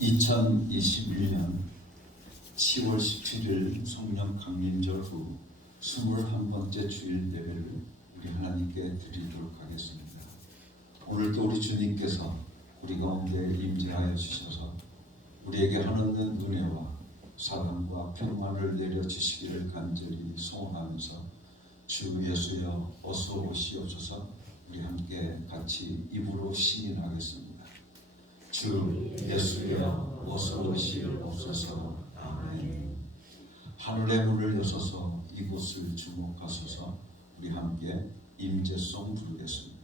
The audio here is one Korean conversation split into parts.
2021년 10월 17일 성령 강림절 후 21번째 주일 예배를 우리 하나님께 드리도록 하겠습니다. 오늘도 우리 주님께서 우리 가운데 임재하여 주셔서 우리에게 한없는 은혜와 사랑과 평안을 내려주시기를 간절히 소원하면서 주 예수여 어서 오시옵소서. 우리 함께 같이 입으로 시인하겠습니다. 주 예수여 어서 오시옵소서. 아멘. 하늘의 문을 여셔서 이곳을 주목하소서. 우리 함께 임재송 부르겠습니다.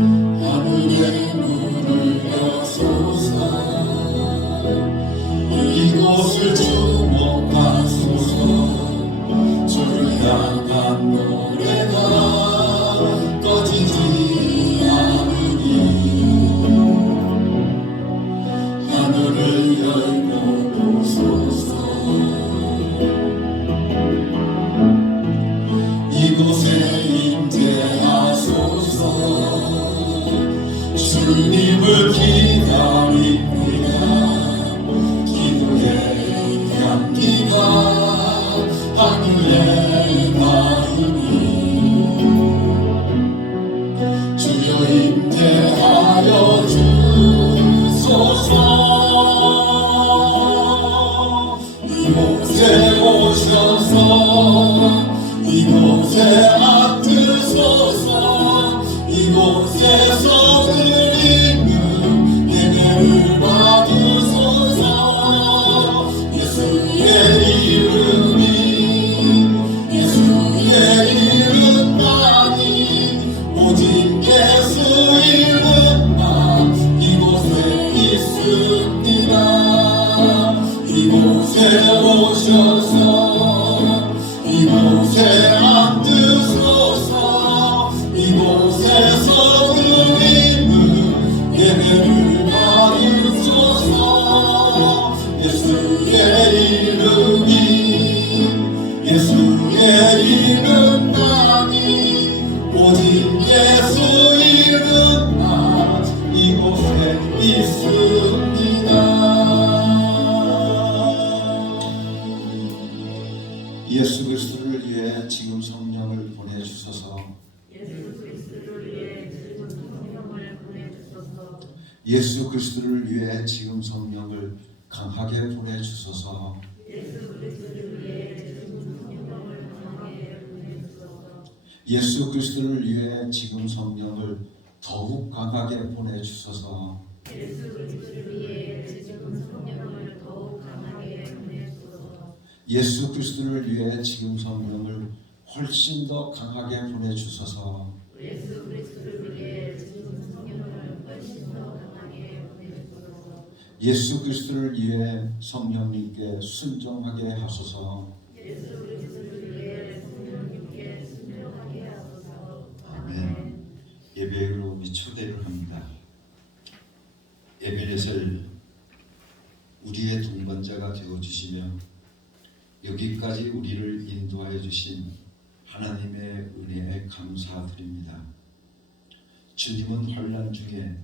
하늘의 문을 여소서. 이곳을 주목하소서. 주를 향한 노래가 꺼지지 않으니 하늘을 열고 보소서. 이곳에 임재하소서. 주님을 기다립니다. 기도의 향기가 하늘에 닿으니 주여 임재하여 주소서. 이곳에 오셔서 이곳에 앉으소서. 이곳에서 드리는 예배를 받으소서. 예수의 이름이 예수의 이름만이 오직 예수 이름만 이곳에 있습니다. 이곳에 오셔서 이곳에 앉으소서. 이곳에서 드리는 예배를 받으소서. 예수의 이름이 예수의 이름만이 오직 예수 이름만 이곳에 있습니다. 예수 그리스도를 위해 지금 성령을 보내주소서. 예수 그리스도를 위해 지금 성령을 강하게 보내주소서. 예수 그리스도를 위해 지금 성령을 더욱 강하게 보내주소서. 예수 그리스도를 위해 지금 성령을 훨씬 더 강하게 보내주소서. 예수 그리스도를 위해 성령님께 순종하게 하소서. 아멘. 예배로 우리 초대를 합니다. 에베네셀 우리의 동반자가 되어주시며 여기까지 우리를 인도하여 주신 하나님의 은혜에 감사드립니다. 주님은 환난 중에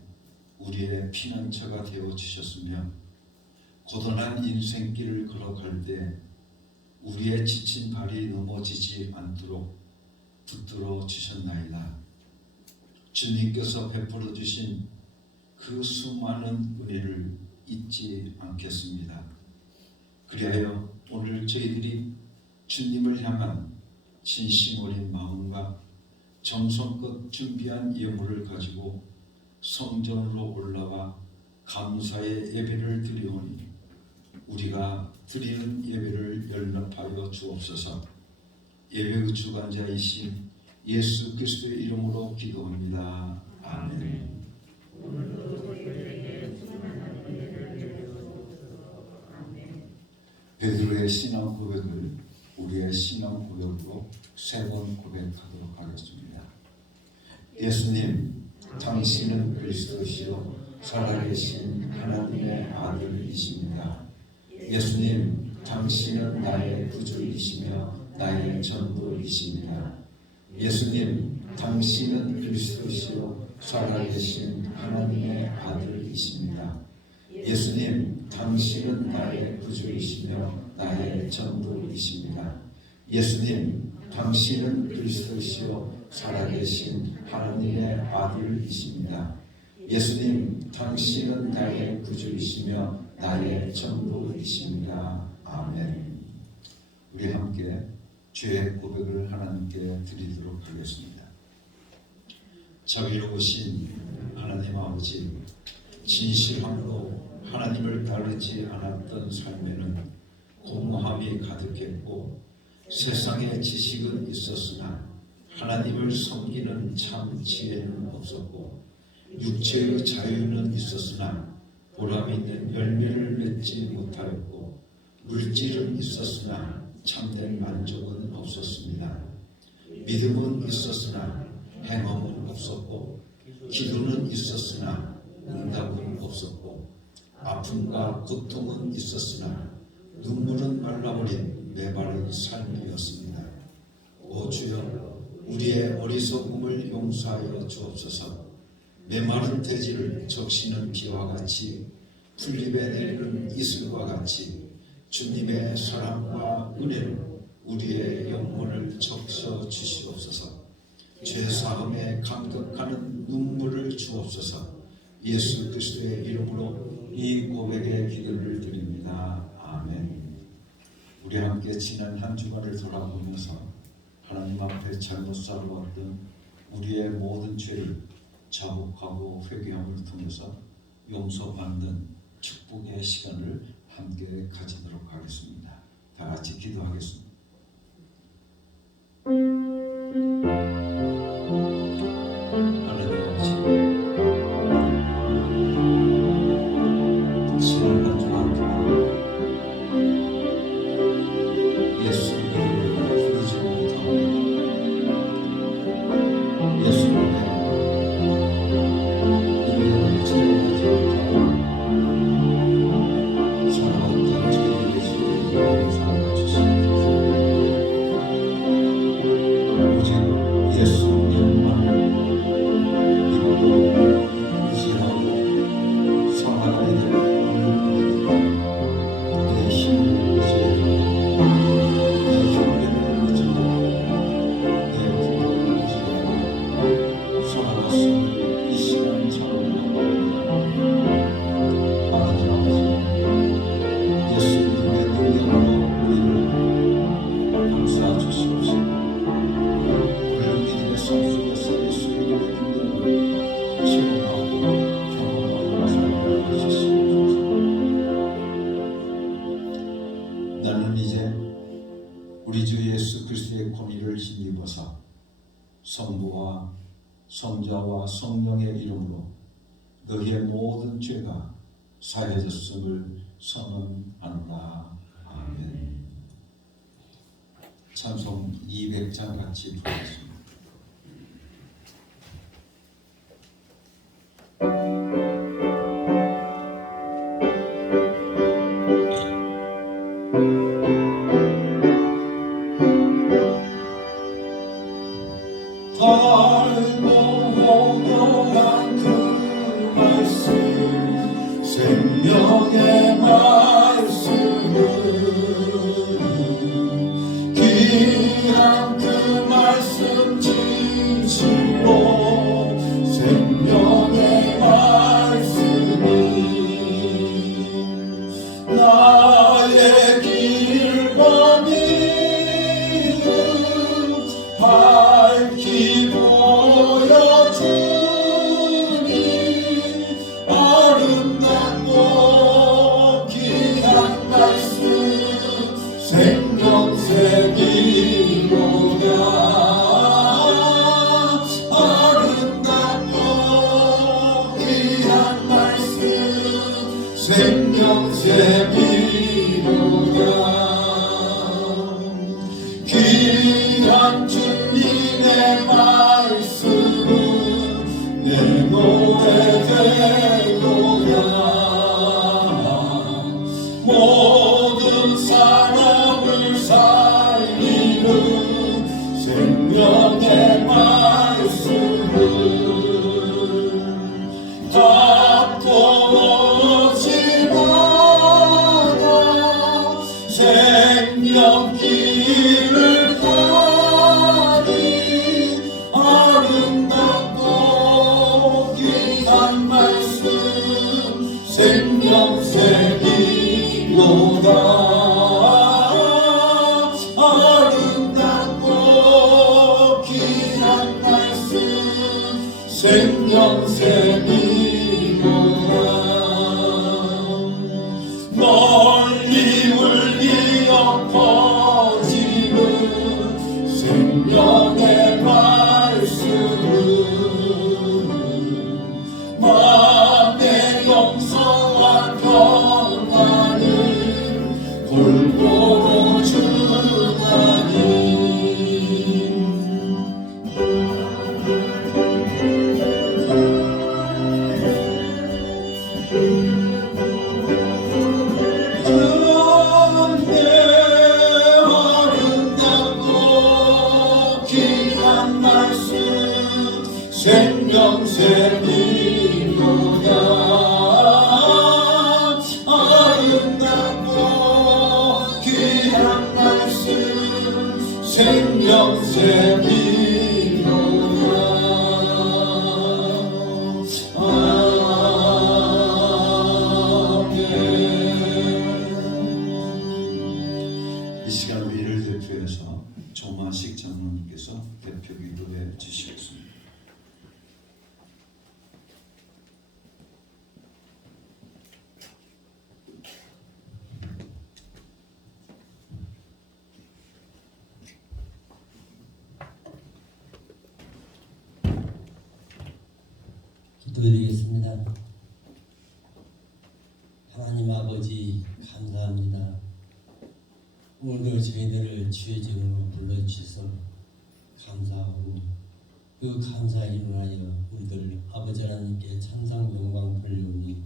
우리의 피난처가 되어주셨으며 고단한 인생길을 걸어갈 때 우리의 지친 발이 넘어지지 않도록 붙들어 주셨나이다. 주님께서 베풀어 주신 그 수많은 은혜를 잊지 않겠습니다. 그리하여 오늘 저희들이 주님을 향한 진심 어린 마음과 정성껏 준비한 예물을 가지고 성전으로 올라와 감사의 예배를 드리오니 우리가 드리는 예배를 연락하여 주옵소서. 예배의 주관자이신 예수 그리스도의 이름으로 기도합니다. 아멘. 베드로의 신앙 고백을 우리의 신앙 고백으로 3번 고백하도록 하겠습니다. 예수님, 당신은 그리스도시요 살아계신 하나님의 아들이십니다. 예수님, 당신은 나의 구주이시며 나의 전부이십니다. 예수님, 당신은 그리스도시요 살아계신 하나님의 아들이십니다. 예수님, 당신은 나의 구주이시며 나의 전부이십니다. 예수님, 당신은 그리스도시요 살아계신 하나님의 아들이십니다. 예수님, 당신은 나의 구주이시며 나의 전부이십니다. 아멘. 우리 함께 죄의 고백을 하나님께 드리도록 하겠습니다. 자비로우신 하나님 아버지, 진실함으로 하나님을 따르지 않았던 삶에는 공허함이 가득했고 세상의 지식은 있었으나 하나님을 섬기는 참 지혜는 없었고 육체의 자유는 있었으나 보람 있는 열매를 맺지 못하였고 물질은 있었으나 참된 만족은 없었습니다. 믿음은 있었으나 행함은 없었고 기도는 있었으나 응답은 없었고 아픔과 고통은 있었으나 눈물은 말라버린 메마른 삶이었습니다. 오 주여, 우리의 어리석음을 용서하여 주옵소서. 메마른 대지를 적시는 비와 같이 풀잎에 내리는 이슬과 같이 주님의 사랑과 은혜로 우리의 영혼을 적셔 주시옵소서. 죄사함에 감격하는 눈물을 주옵소서. 예수 그리스도의 이름으로 이 고백의 기도를 드립니다. 아멘. 우리 함께 지난 한 주간을 돌아보면서 하나님 앞에 잘못 살아왔던 우리의 모든 죄를 자복하고 회개함을 통해서 용서받는 축복의 시간을 함께 가지도록 하겠습니다. 다 같이 기도하겠습니다. 하나님 아버지, 지난 한 주간 동안 예수 이름을 부르지 못하고 예수님의 은혜를 체험하지 못하고 살아왔던 저희에게 주님 용서하여 주시옵소서. 오직 예수님만 믿고 의지하고 살아가야 될 오늘 내 힘을 의지하고 내 경계를 의지하고 내 부모를 의지하고 살아갔음을 이 시간 찬양하고 하나님 아버지, 예수님의 능력으로 우리를 감싸 주시옵시고 오늘 믿음의 삶 속에서 예수 이름의 능력을 체험하고 경험하고 살아갈 수 있시옵소서. 나는 이제 우리 주 예수 그리스도의 권위를 힘입어서 성부와 성자와 성령의 이름으로 너희의 모든 죄가 사해졌음을 선언하노라. 아멘. 찬송 200장 같이 부르겠습니다. 달고 오묘한 그 말씀, 생명의 말씀을 귀한 그 말씀 진실로 생명의 말씀을 나의 길과 믿음 밝히 보여주니 아름답고 귀한 말씀 생명샘이로다. 아름답고 귀한 말씀 생명샘이로다. 귀한 주님의 말씀은 내 노래대로야. 모든 사람 살리는 생명의 말씀을 닫고 오지 마라. 생명길을 가니 아름답고 귀한 말씀 생명샘이로다. 아름답고 귀한 말씀 생명샘이로다. 널리 울리어 퍼지는 생명의 말씀은 마음의 영성과 평안을 골고루 주나니. 그런데 아름답고 귀한 말씀 생명샘이로다. 아름답고 귀한 말씀 생명샘이로다. 이 시간 우리를 대표해서 조만식 장로님께서 대표 기도해 주시겠습니다. 기도드리겠습니다. 하나님 아버지 감사합니다. 오늘도 저희들을 주의 집으로 불러주셔서 감사하고 그 감사에 일어나여 우리들 아버지 하나님께 찬상 영광 돌려오니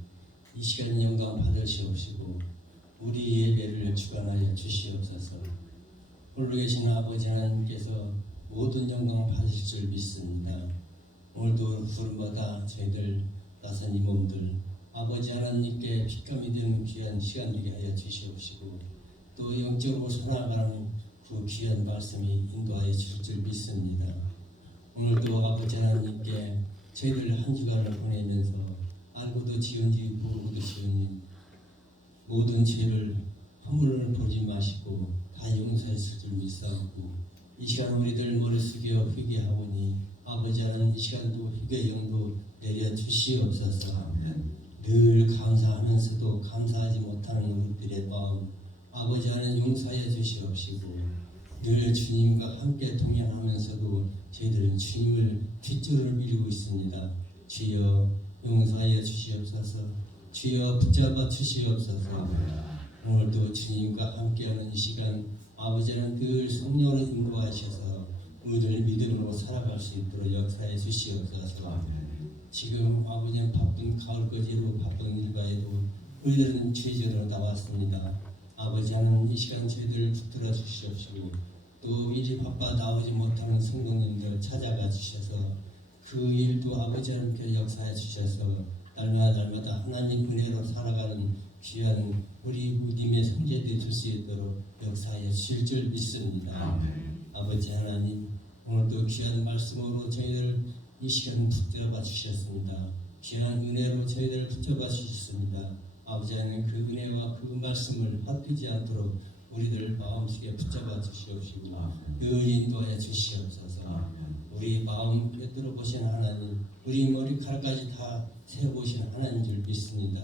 이 시간 영광 받으시옵시고 우리 예배를 주관하여 주시옵소서. 홀로 계신 아버지 하나님께서 모든 영광 받으실 줄 믿습니다. 오늘도 구름마다 저희들 나선 이 몸들 아버지 하나님께 핏감이 되는 귀한 시간 되게 하여 주시옵시고 또 영적으로 살아가는 그 귀한 말씀이 인도하여 주실 줄 믿습니다. 오늘도 아버지 하나님께 저희들 한 주간을 보내면서 알고도 지은지 모르고도 지은지 모든 죄를 허물을 보지 마시고 다 용서했을 줄 믿사옵고 이 시간 우리들 머리 숙여 회개하오니 아버지 하나님 이 시간도 회개 영도 내려 주시옵소서. 늘 감사하면서도 감사하지 못하는 우리들의 마음 아버지 하나님 용서해 주시옵시고 늘 주님과 함께 동행하면서도 저희들은 주님을 뒷줄을 밀고 있습니다. 주여 용서하여 주시옵소서. 주여 붙잡아 주시옵소서. 오늘도 주님과 함께하는 이 시간 아버지 하나님 늘 성령으로 인도하셔서 우리들 믿음으로 살아갈 수 있도록 역사해 주시옵소서. 지금 아버지는 바쁜 가을거지로 바쁜 일과에도 우리들은 죄전으로 나왔습니다. 아버지 하나님 이 시간 저희들을 붙들어 주시옵시고 또 일이 바빠 나오지 못하는 성도님들 찾아가 주셔서 그 일도 아버지 하나님께 역사해 주셔서 날마다 하나님 은혜로 살아가는 귀한 우리 믿음의 손재들 줄 수 있도록 역사해 주실 줄 믿습니다. 아버지 하나님 오늘도 귀한 말씀으로 저희들 이 시간 붙들어봐 주셨습니다. 귀한 은혜로 저희들을 붙잡아 주셨습니다. 아버지 하나님 그 은혜와 그 말씀을 헛되지 않도록 우리들 마음속에 붙잡아 주시옵시고 늘 인도하여 주시옵소서. 우리 마음 꿰뚫어 보신 하나님 우리 머리카락까지 다 세보신 하나님 줄 믿습니다.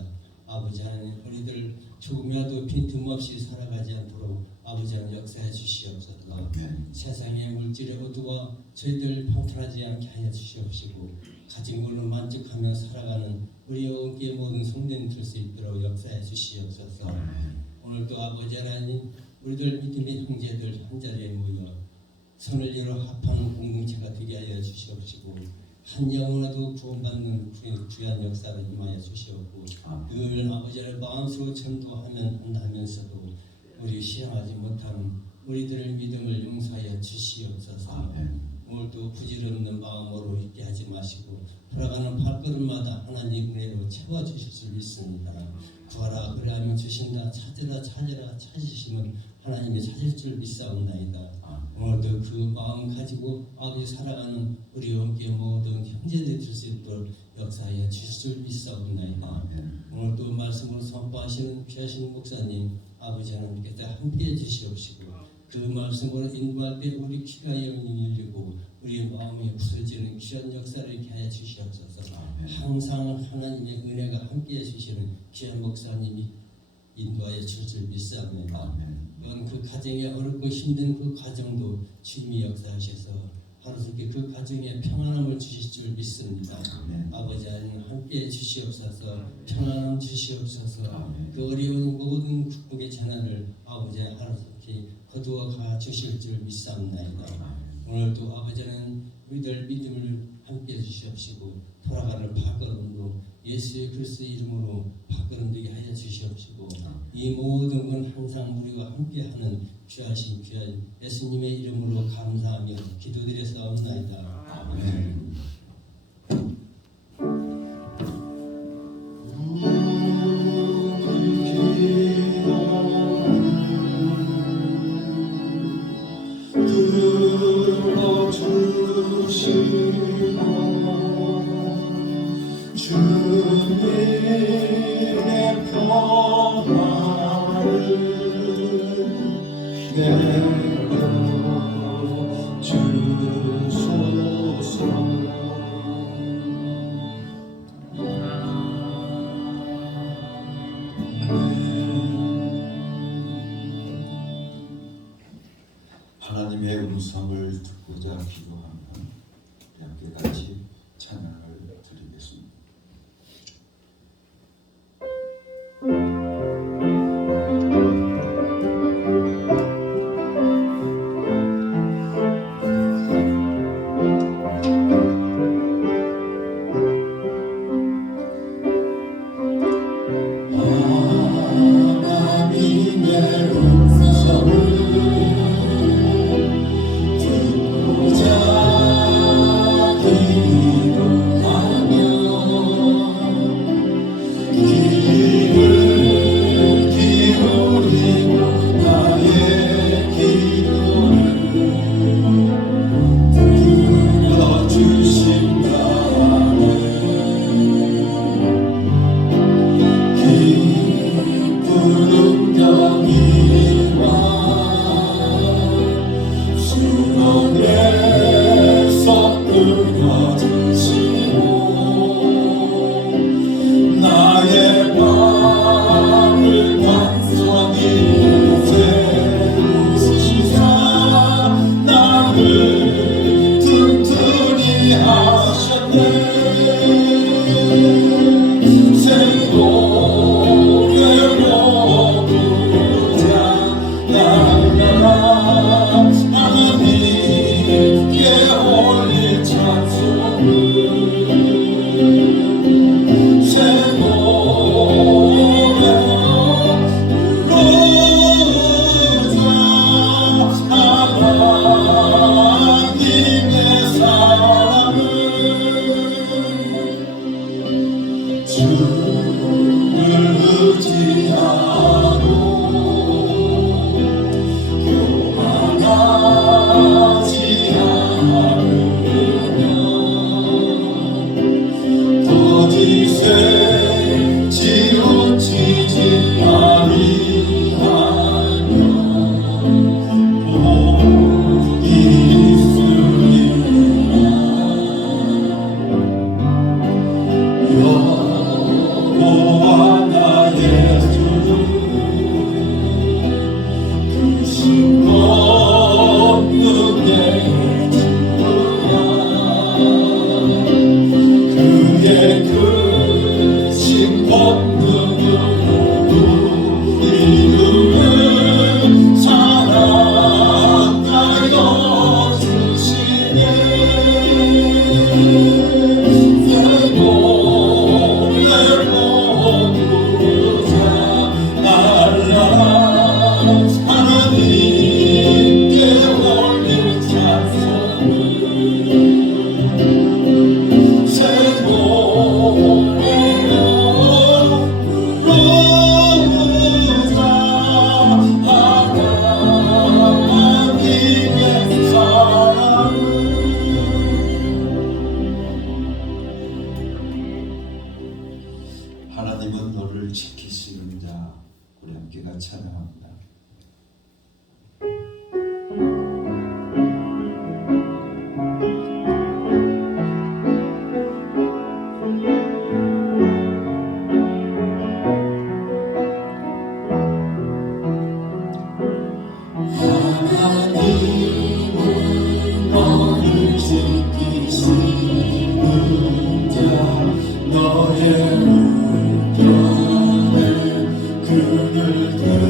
아버지 하나님 우리들 조금이라도 빈틈없이 살아가지 않도록 아버지 하나님 역사해 주시옵소서. 세상의 물질의 어두워 저희들 방탄하지 않게 하여 주시옵시고 가진 걸로 만족하며 살아가는 우리 어깨 모든 성도님 될 수 있도록 역사해 주시옵소서. 오늘도 아버지 하나님 우리들 믿음의 형제들 한자리에 모여 손을 이뤄 합하는 공동체가 되게 하여 주시옵시고 한 영혼라도 구원받는 귀한 역사를 임하여 주시옵고 늘 아버지를 마음속으로 전도하면 한다면서도 우리 실행하지 못한 우리들의 믿음을 용서하여 주시옵소서. 아멘. 오늘도 부질없는 마음으로 있게 하지 마시고 돌아가는 발걸음마다 하나님 은혜로 채워주실 줄 믿습니다. 구하라 그리하면 주신다. 찾으라 찾으시면 하나님이 찾을 줄 믿사옵나이다. 오늘도 그 마음 가지고 아버지 살아가는 우리 함께 모든 형제들 줄 수 있도록 역사하여 주실 줄 믿사옵나이다. 오늘도 말씀으로 선포하시는 귀하신 목사님 아버지 하나님께서 함께해 주시옵시고 그 말씀으로 인도할 때 우리 귀가 영이 열리고 우리 마음이 부서지는 귀한 역사를 이렇게 하여 주시옵소서. 항상 하나님의 은혜가 함께해 주시는 귀한 목사님이 인도하여 주실 줄 믿사옵니다. 또한 그 가정에 어렵고 힘든 그 과정도 주님이 역사하셔서 하루속에 그 가정에 평안함을 주실 줄 믿습니다. 아버지 하나님 함께해 주시옵소서. 평안함 주시옵소서. 그 어려운 모든 국복의 재난을 아버지 하루속에 거두어 가 주실 줄 믿사옵나이다. 오늘도 아버지는 우리들 믿음을 함께해 주시옵시고 돌아가는 발걸음으로 예수의 그리스도의 이름으로 발걸음되게 하여 주시옵시고 이 모든 건 항상 우리와 함께하는 귀하신 귀한 예수님의 이름으로 감사하며 기도드렸사옵나이다. 아멘. 주님의 평화를 내려 주소서. 하나님의 음성을 듣고자 기도하면 함께 같이 찬양을 드리겠습니다. 하나님의 음성을 듣고자 기도하며 귀를 기울이고 나의 기도를 들어주신다네. 기쁜 음경이와 수렁에서 끊어주시고 나의 밤을 완전히 세우시사 나를 튼튼히 하셨네. 생노래로 부르자 날마다 하나님께 올릴 찬송을 생노래로 부르자 하나님의 사랑을 주를 의지하고 교만하지 않으며 거짓에 치우치지 아니하며 복이 있으리라. 여호와 나의 주 그 신권능의 주야 그의 그 신권능으로 이름을 사랑하여 주시네. 생노래로 부르자 날라 하나님 하나님은 너를 지키시는 자 너의 물결에 그늘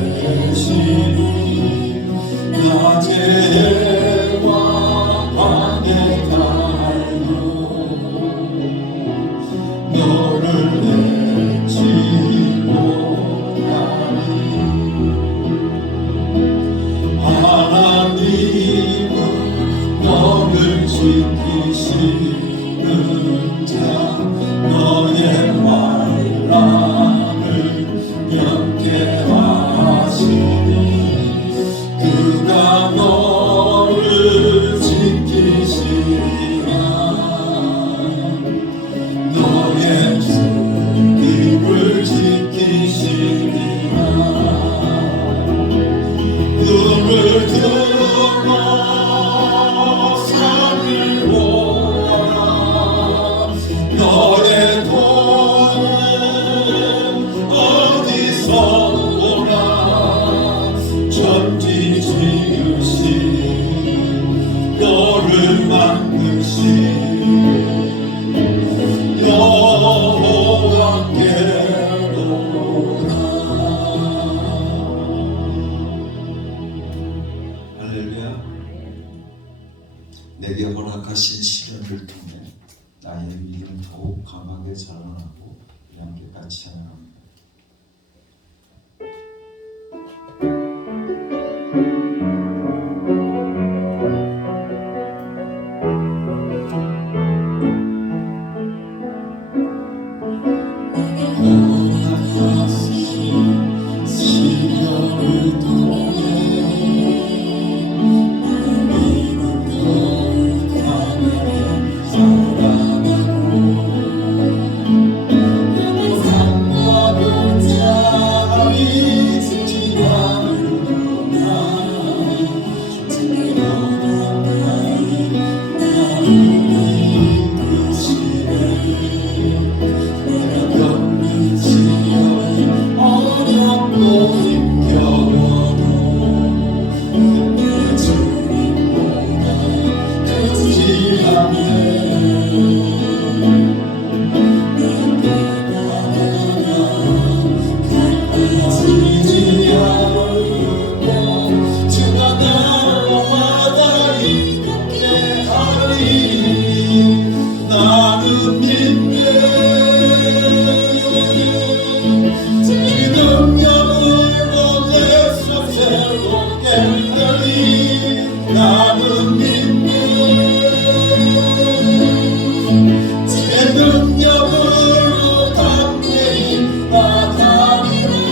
되시니 낮에와 밤에 달도 너를 잊지 못하니 하나님은 너를 지키시는 자 너의 환난을 명쾌하시니 그가 너를 지키시리라 너의 입을 지키시리라 눈을 들어 산을 보아라 너의 돈은 어디서 오나 천지 지으신 너를 만드신 여호와께로다. 할렐루야. 내게 허락하신 시련을 통해 나의 믿음을 더욱 강하게 자라나고 함께 같이 찬양합니다. 허락하신 시련을 통해 믿음 더욱 강하게 자라나고 상과 불자리 지나는 동안 주의 가까이 나를 이끄시네 내가 겪는 시련이 어렵고 힘겨워도 내 주님보다 크지 않네 내 앞에 바다가 갈라지지 않으며 주가 나로 바다를 걷게 하리 나는 믿네 능력으로 내 삶 새롭게 하리 나는 믿네 주의 능력으로 담대히 나가리라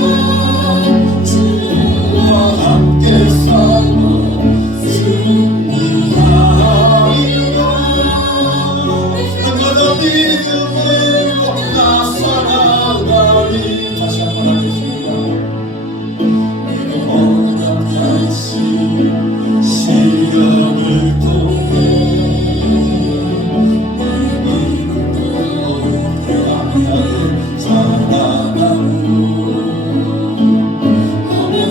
주와 함께 살고 승리하리라 나가다 믿음으로 나 살아가리 다시 한번 하겠습니다 내게 허락하신 시련을 통해 나의 믿음도 강하게 자라나고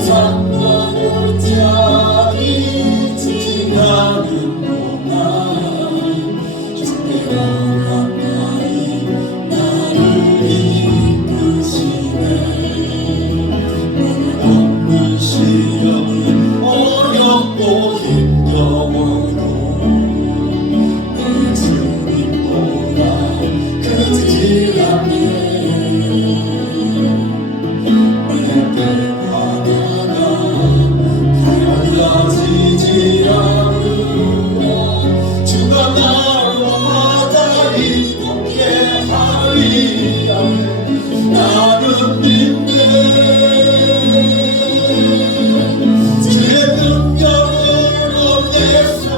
산과 골짜기 지나는 동안 주께로 가까이 나를 이끄시네 나를 겪는 시련이 어렵고 힘겨워도 내 주님보다 크지 않네 내 앞에 바다가 갈라지지 않으며 주가 나로 바다를 걷게 하리 나는 믿네 주의 능력으로 내 삶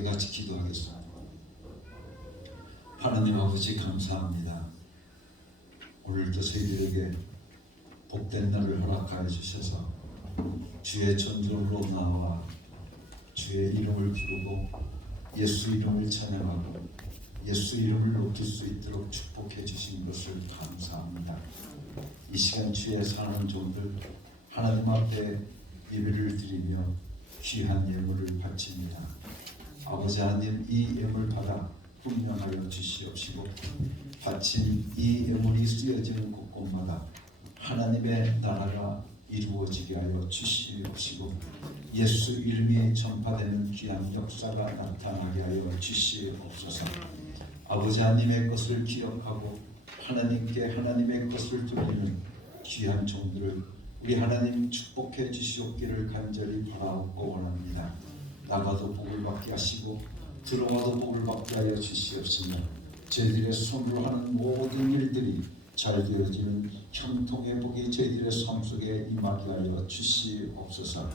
함께 같이 기도하겠습니다. 하나님 아버지 감사합니다. 오늘도 저희들에게 복된 날을 허락하여 주셔서 주의 전전으로 나와 주의 이름을 부르고 예수 이름을 찬양하고 예수 이름을 높일 수 있도록 축복해 주신 것을 감사합니다. 이 시간 주의 사는 종들 하나님 앞에 예배를 드리며 귀한 예물을 바칩니다. 아버지 하나님, 이 예물 받아 분명하여 주시옵시고 바친 이 예물이 쓰여지는 곳곳마다 하나님의 나라가 이루어지게 하여 주시옵시고 예수 이름이 전파되는 귀한 역사가 나타나게 하여 주시옵소서. 아버지 하나님의 것을 기억하고 하나님께 하나님의 것을 드리는 귀한 종들을 우리 하나님 축복해 주시옵기를 간절히 바라옵고 원합니다. 나가도 복을 받게 하시고 들어와도 복을 받게 하여 주시옵시며 저희들의 손으로 하는 모든 일들이 잘 되어지는 형통의 복이 저희들의 삶 속에 임하게 하여 주시옵소서.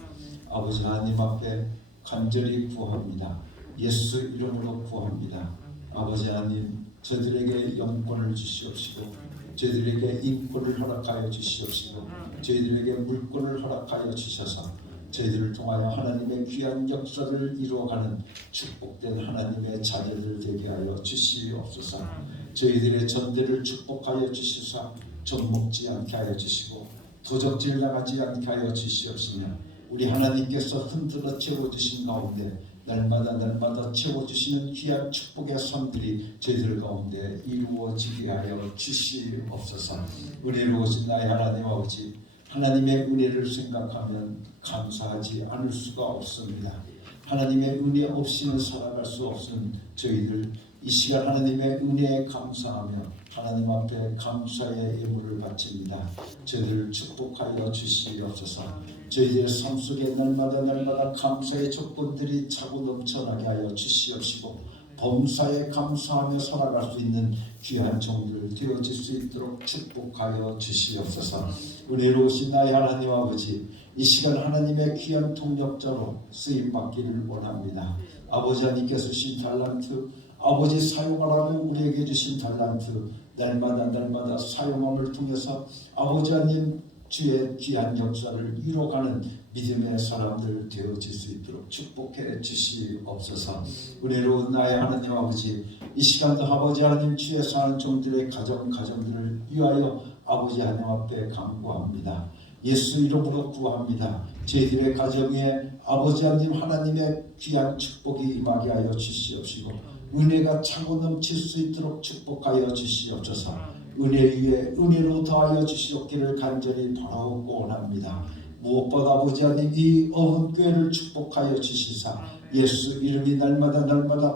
아버지 하나님 앞에 간절히 구합니다. 예수 이름으로 구합니다. 아버지 하나님, 저희들에게 영권을 주시옵시고 저희들에게 인권을 허락하여 주시옵시고 저희들에게 물권을 허락하여 주셔서 저희들을 통하여 하나님의 귀한 역사를 이루어가는 축복된 하나님의 자녀들 되게 하여 주시옵소서. 저희들의 전대를 축복하여 주시사 젖먹지 않게 하여 주시고 도적질 나가지 않게 하여 주시옵시며 우리 하나님께서 흔들어 채워주신 가운데 날마다 채워주시는 귀한 축복의 삶들이 저희들 가운데 이루어지게 하여 주시옵소서. 은혜로우신 나의 하나님 아버지, 하나님의 은혜를 생각하면 감사하지 않을 수가 없습니다. 하나님의 은혜 없이는 살아갈 수 없는 저희들 이 시간 하나님의 은혜에 감사하며 하나님 앞에 감사의 예물을 바칩니다. 저희들을 축복하여 주시옵소서. 저희들의 삶 속에 날마다 감사의 조건들이 차고 넘쳐나게 하여 주시옵시고 범사에 감사하며 살아갈 수 있는 귀한 종들 되어질 수 있도록 축복하여 주시옵소서. 은혜로우신 나의 하나님 아버지, 이 시간 하나님의 귀한 통역자로 쓰임받기를 원합니다. 아버지 하나님께서 주신 달란트, 아버지 사용하라고 우리에게 주신 달란트 날마다 사용함을 통해서 아버지 하나님 주의 귀한 역사를 이뤄가는 믿음의 사람들 되어질 수 있도록 축복해 주시옵소서. 은혜로운 나의 하나님 아버지, 이 시간도 아버지 하나님 주의 사는 종들의 가정들을 위하여 아버지 하나님 앞에 간구합니다. 예수 이름으로 구합니다. 저희들의 가정에 아버지 하나님 하나님의 귀한 축복이 임하게 하여 주시옵시고 은혜가 차고 넘칠 수 있도록 축복하여 주시옵소서. 은혜 위에 은혜로 더하여 주시옵기를 간절히 바라옵고 원합니다. 무엇보다 아버지 하나님 이 어흥교회를 축복하여 주시사 예수 이름이 날마다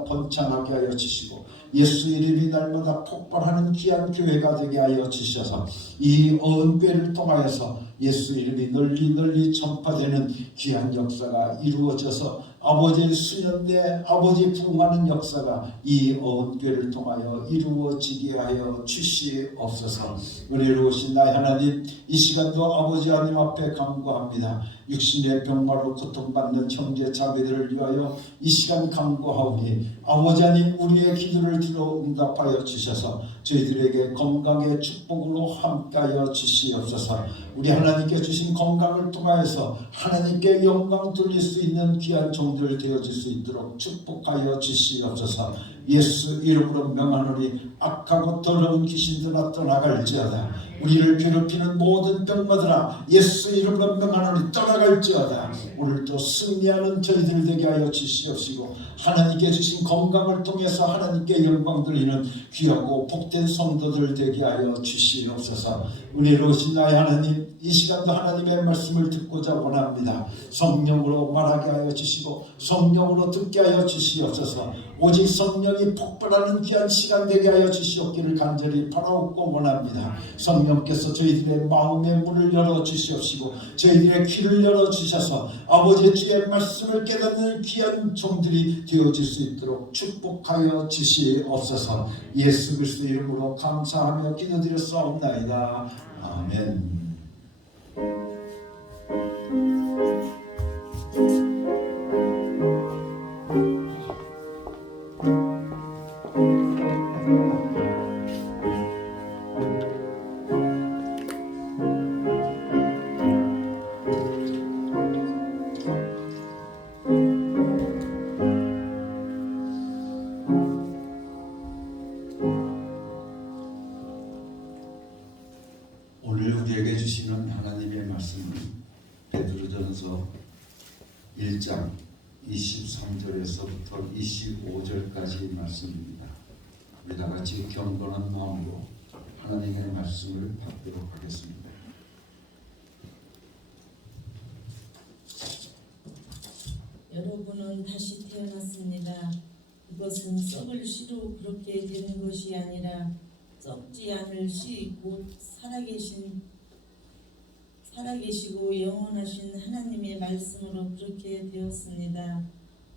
번창하게 하여 주시고 예수 이름이 날마다 폭발하는 귀한 교회가 되게 하여 주셔서 이 어흥교회를 통하여서 예수 이름이 널리 전파되는 귀한 역사가 이루어져서 아버지의 수년대 아버지 부흥하는 역사가 이 어흥교회를 통하여 이루어지게 하여 주시옵소서. 은혜로우신 나의 하나님, 이 시간도 아버지 하나님 앞에 간구합니다. 육신의 병마로 고통받는 형제 자매들을 위하여 이 시간 간구하오니 아버지 하나님 우리의 기도를 들어 응답하여 주셔서 저희들에게 건강의 축복으로 함께하여 주시옵소서. 우리 하나님께 주신 건강을 통하여서 하나님께 영광 돌릴 수 있는 귀한 종들 되어질 수 있도록 축복하여 주시옵소서. 예수 이름으로 명하노니 악하고 더러운 귀신들아 떠나갈지어다. 우리를 괴롭히는 모든 병마들아 예수 이름으로 명하노니 떠나갈지어다. 오늘도 승리하는 저희들 되게 하여 주시옵시고 하나님께 주신 건강을 통해서 하나님께 영광 돌리는 귀하고 복된 성도들 되게 하여 주시옵소서. 은혜로우신 나의 하나님, 이 시간도 하나님의 말씀을 듣고자 원합니다. 성령으로 말하게 하여 주시고 성령으로 듣게 하여 주시옵소서. 오직 성령이 폭발하는 귀한 시간 되게 하여 주시옵기를 간절히 바라옵고 원합니다. 성령께서 저희들의 마음의 문을 열어 주시옵시고 저희들의 귀를 열어 주셔서 아버지의 주의 말씀을 깨닫는 귀한 종들이 되어질 수 있도록 축복하여 주시옵소서. 예수 그리스도 이름으로 감사하며 기도드렸사옵나이다. 아멘. 1장 23절에서부터 25절까지 말씀입니다. 우리 다 같이 경건한 마음으로 하나님의 말씀을 받도록 하겠습니다. 여러분은 다시 태어났습니다. 그것은 썩을 씨로 그렇게 되는 것이 아니라 썩지 않을 씨 곧 살아계시고 영원하신 하나님의 말씀으로 그렇게 되었습니다.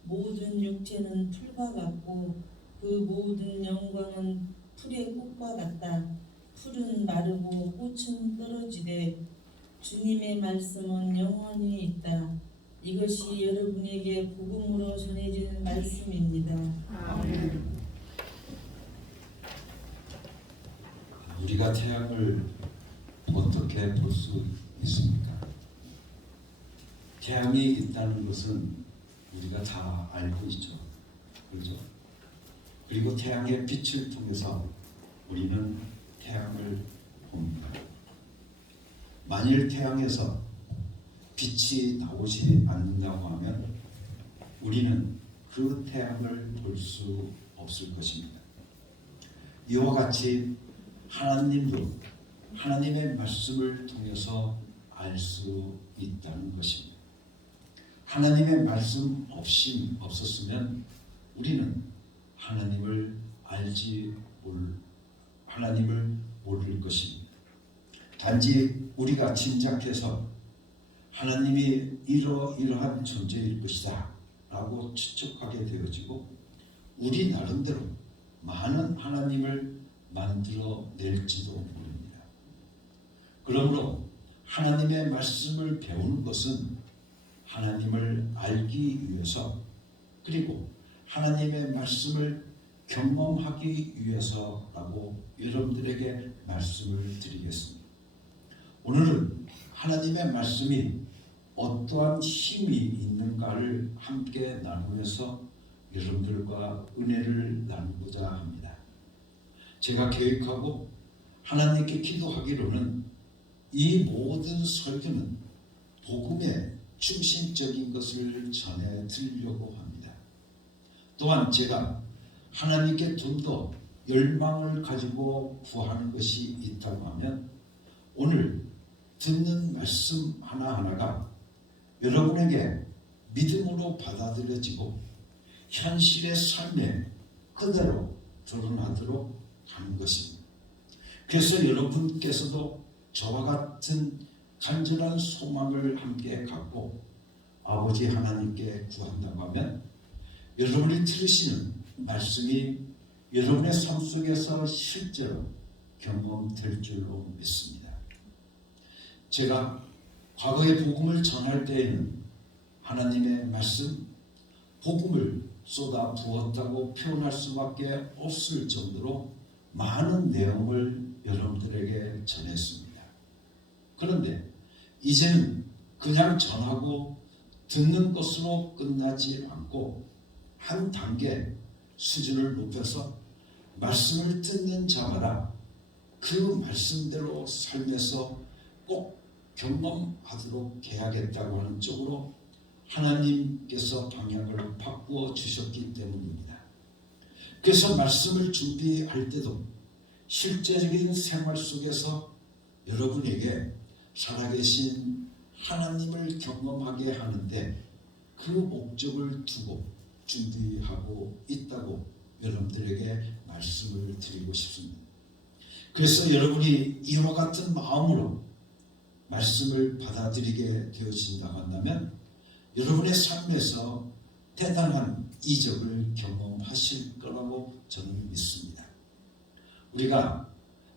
모든 육체는 풀과 같고 그 모든 영광은 풀의 꽃과 같다. 풀은 마르고 꽃은 떨어지되 주님의 말씀은 영원히 있다. 이것이 여러분에게 복음으로 전해지는 말씀입니다. 우리가 태양을 어떻게 볼 수 있습니까? 태양이 있다는 것은 우리가 다 알고 있죠. 그렇죠? 그리고 태양의 빛을 통해서 우리는 태양을 봅니다. 만일 태양에서 빛이 나오지 않는다고 하면 우리는 그 태양을 볼 수 없을 것입니다. 이와 같이 하나님도 하나님의 말씀을 통해서 알 수 있다는 것입니다. 하나님의 말씀 없었으면 우리는 하나님을 모를 것입니다. 단지 우리가 짐작해서 하나님이 이러이러한 존재일 것이다 라고 추측하게 되어지고 우리 나름대로 많은 하나님을 만들어낼지도 모릅니다. 그러므로 하나님의 말씀을 배우는 것은 하나님을 알기 위해서 그리고 하나님의 말씀을 경험하기 위해서라고 여러분들에게 말씀을 드리겠습니다. 오늘은 하나님의 말씀이 어떠한 힘이 있는가를 함께 나누면서 여러분들과 은혜를 나누고자 합니다. 제가 계획하고 하나님께 기도하기로는 이 모든 설교는 복음의 중심적인 것을 전해 드리려고 합니다. 또한 제가 하나님께 좀 더 열망을 가지고 구하는 것이 있다고 하면 오늘 듣는 말씀 하나하나가 여러분에게 믿음으로 받아들여지고 현실의 삶에 그대로 드러나도록 하는 것입니다. 그래서 여러분께서도 저와 같은 간절한 소망을 함께 갖고 아버지 하나님께 구한다고 하면 여러분이 들으시는 말씀이 여러분의 삶 속에서 실제로 경험될 줄로 믿습니다. 제가 과거의 복음을 전할 때에는 하나님의 말씀, 복음을 쏟아 부었다고 표현할 수밖에 없을 정도로 많은 내용을 여러분들에게 전했습니다. 그런데 이제는 그냥 전하고 듣는 것으로 끝나지 않고 한 단계 수준을 높여서 말씀을 듣는 자마다 그 말씀대로 삶에서 꼭 경험하도록 해야겠다고 하는 쪽으로 하나님께서 방향을 바꾸어 주셨기 때문입니다. 그래서 말씀을 준비할 때도 실제적인 생활 속에서 여러분에게 살아계신 하나님을 경험하게 하는데 그 목적을 두고 준비하고 있다고 여러분들에게 말씀을 드리고 싶습니다. 그래서 여러분이 이와 같은 마음으로 말씀을 받아들이게 되어진다고 한다면 여러분의 삶에서 대단한 이적을 경험하실 거라고 저는 믿습니다. 우리가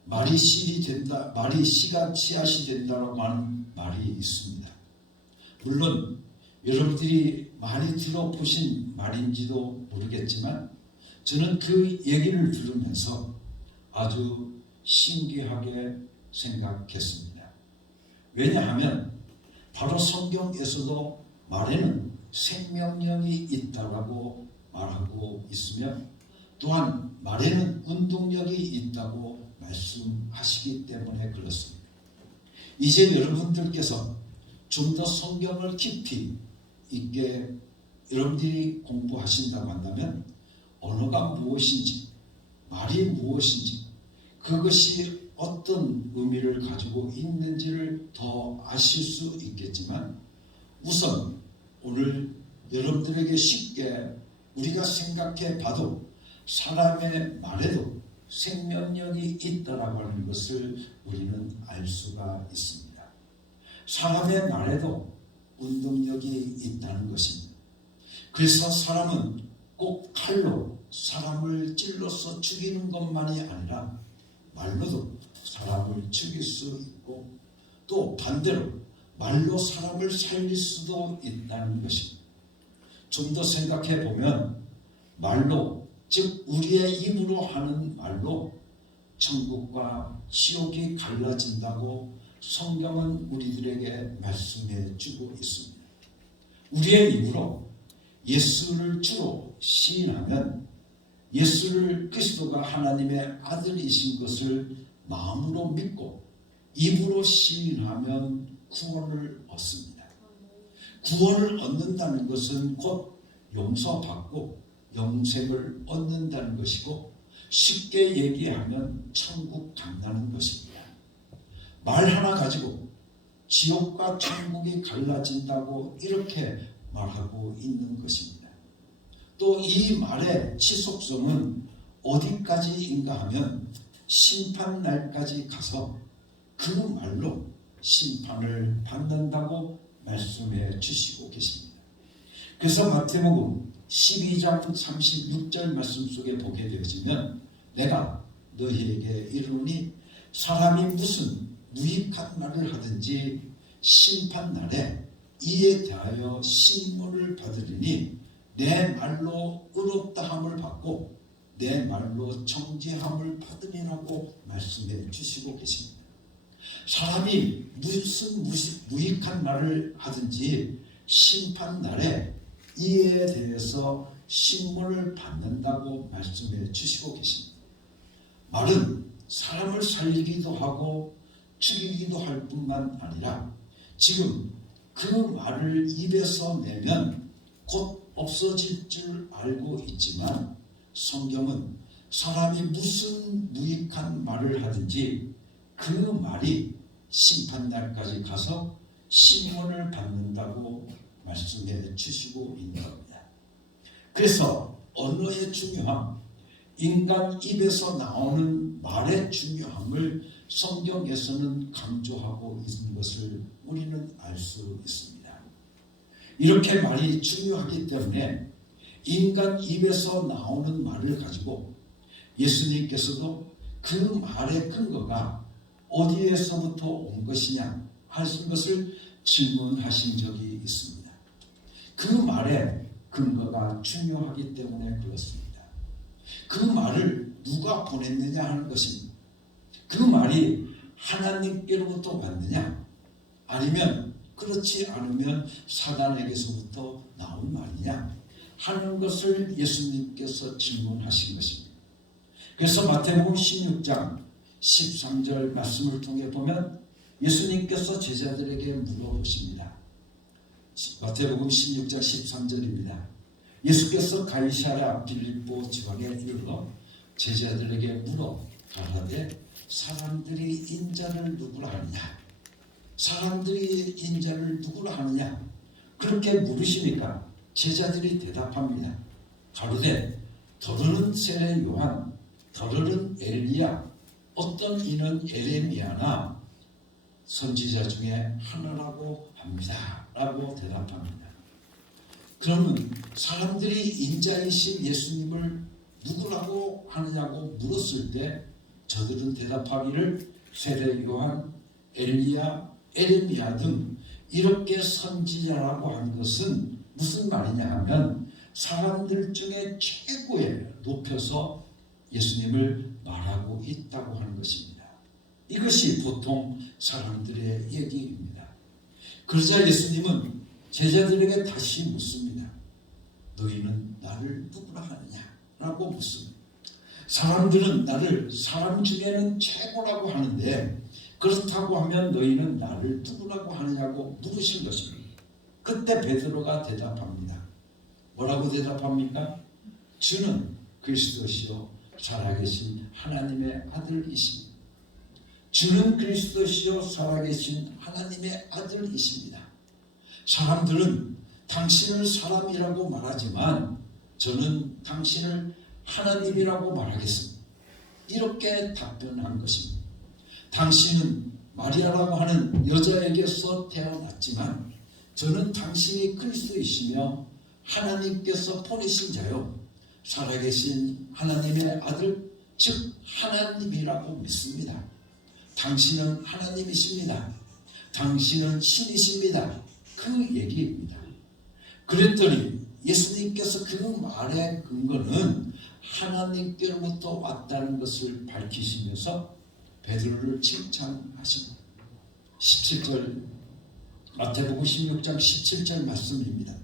말이 씨가 씨앗이 된다라고 하는 말이 있습니다. 물론 여러분들이 많이 들어보신 말인지도 모르겠지만 저는 그 얘기를 들으면서 아주 신기하게 생각했습니다. 왜냐하면 바로 성경에서도 말에는 생명력이 있다고 말하고 있으며 또한 말에는 운동력이 있다고 말씀하시기 때문에 그렇습니다. 이제 여러분들께서 좀 더 성경을 깊이 있게 여러분들이 공부하신다고 한다면 언어가 무엇인지, 말이 무엇인지, 그것이 어떤 의미를 가지고 있는지를 더 아실 수 있겠지만, 우선 오늘 여러분들에게 쉽게 우리가 생각해 봐도 사람의 말에도 생명력이 있다라고 하는 것을 우리는 알 수가 있습니다. 사람의 말에도 운동력이 있다는 것입니다. 그래서 사람은 꼭 칼로 사람을 찔러서 죽이는 것만이 아니라 말로도 사람을 죽일 수 있고, 또 반대로 말로 사람을 살릴 수도 있다는 것입니다. 좀 더 생각해 보면 말로, 즉 우리의 입으로 하는 말로 천국과 지옥이 갈라진다고 성경은 우리들에게 말씀해 주고 있습니다. 우리의 입으로 예수를 주로 시인하면, 예수를 그리스도가 하나님의 아들이신 것을 마음으로 믿고 입으로 시인하면 구원을 얻습니다. 구원을 얻는다는 것은 곧 용서받고 영생을 얻는다는 것이고, 쉽게 얘기하면 천국 간다는 것입니다. 말 하나 가지고 지옥과 천국이 갈라진다고 이렇게 말하고 있는 것입니다. 또 이 말의 지속성은 어디까지인가 하면 심판날까지 가서 그 말로 심판을 받는다고 말씀해 주시고 계십니다. 그래서 마태복음 12장 36절 말씀 속에 보게 되어지면, 내가 너희에게 이르노니 사람이 무슨 무익한 말을 하든지 심판날에 이에 대하여 신문을 받으리니 내 말로 의롭다함을 받고 내 말로 정죄함을 받으리라고 말씀해 주시고 계십니다. 사람이 무슨 무익한 말을 하든지 심판날에 이에 대해서 신문을 받는다고 말씀해 주시고 계십니다. 말은 사람을 살리기도 하고 죽이기도 할 뿐만 아니라, 지금 그 말을 입에서 내면 곧 없어질 줄 알고 있지만, 성경은 사람이 무슨 무익한 말을 하든지 그 말이 심판날까지 가서 신문을 받는다고 말씀해 주시고 있는 겁니다. 그래서 언어의 중요함, 인간 입에서 나오는 말의 중요함을 성경에서는 강조하고 있는 것을 우리는 알 수 있습니다. 이렇게 말이 중요하기 때문에 인간 입에서 나오는 말을 가지고 예수님께서도 그 말의 근거가 어디에서부터 온 것이냐 하신 것을 질문하신 적이 있습니다. 그 말의 근거가 중요하기 때문에 그렇습니다. 그 말을 누가 보냈느냐 하는 것입니다. 그 말이 하나님께로부터 왔느냐, 아니면 그렇지 않으면 사단에게서부터 나온 말이냐 하는 것을 예수님께서 질문하신 것입니다. 그래서 마태복음 16장 13절 말씀을 통해 보면 예수님께서 제자들에게 물어보십니다. 마태복음 16장 13절입니다. 예수께서 가이사랴 빌립보 지방에 이르러 제자들에게 물어 가라되 사람들이 인자를 누구라 하느냐, 사람들이 인자를 누구라 하느냐, 그렇게 물으시니까 제자들이 대답합니다. 가로되 더러는 세례 요한, 더러는 엘리야, 어떤 이는 에레미야나 선지자 중에 하나라고 합니다 라고 대답합니다. 그러면 사람들이 인자이신 예수님을 누구라고 하느냐고 물었을 때 저들은 대답하기를 세례 요한, 엘리야, 에레미야 등 이렇게 선지자라고 하는 것은 무슨 말이냐 하면 사람들 중에 최고에 높여서 예수님을 말하고 있다고 하는 것입니다. 이것이 보통 사람들의 얘기입니다. 그러자 예수님은 제자들에게 다시 묻습니다. 너희는 나를 누구라 하느냐 라고 묻습니다. 사람들은 나를 사람 중에는 최고라고 하는데 그렇다고 하면 너희는 나를 누구라고 하느냐고 물으신 것입니다. 그때 베드로가 대답합니다. 뭐라고 대답합니까? 주는 그리스도시요 살아계신 하나님의 아들이십니다. 주는 그리스도시요 살아계신 하나님의 아들이십니다. 사람들은 당신을 사람이라고 말하지만 저는 당신을 하나님이라고 말하겠습니다. 이렇게 답변한 것입니다. 당신은 마리아라고 하는 여자에게서 태어났지만 저는 당신이 그리스도이시며 하나님께서 보내신 자요 살아계신 하나님의 아들 즉 하나님이라고 믿습니다. 당신은 하나님이십니다. 당신은 신이십니다. 그 얘기입니다. 그랬더니 예수님께서 그 말의 근거는 하나님께로부터 왔다는 것을 밝히시면서 베드로를 칭찬하십니다. 17절 마태복음 16장 17절 말씀입니다.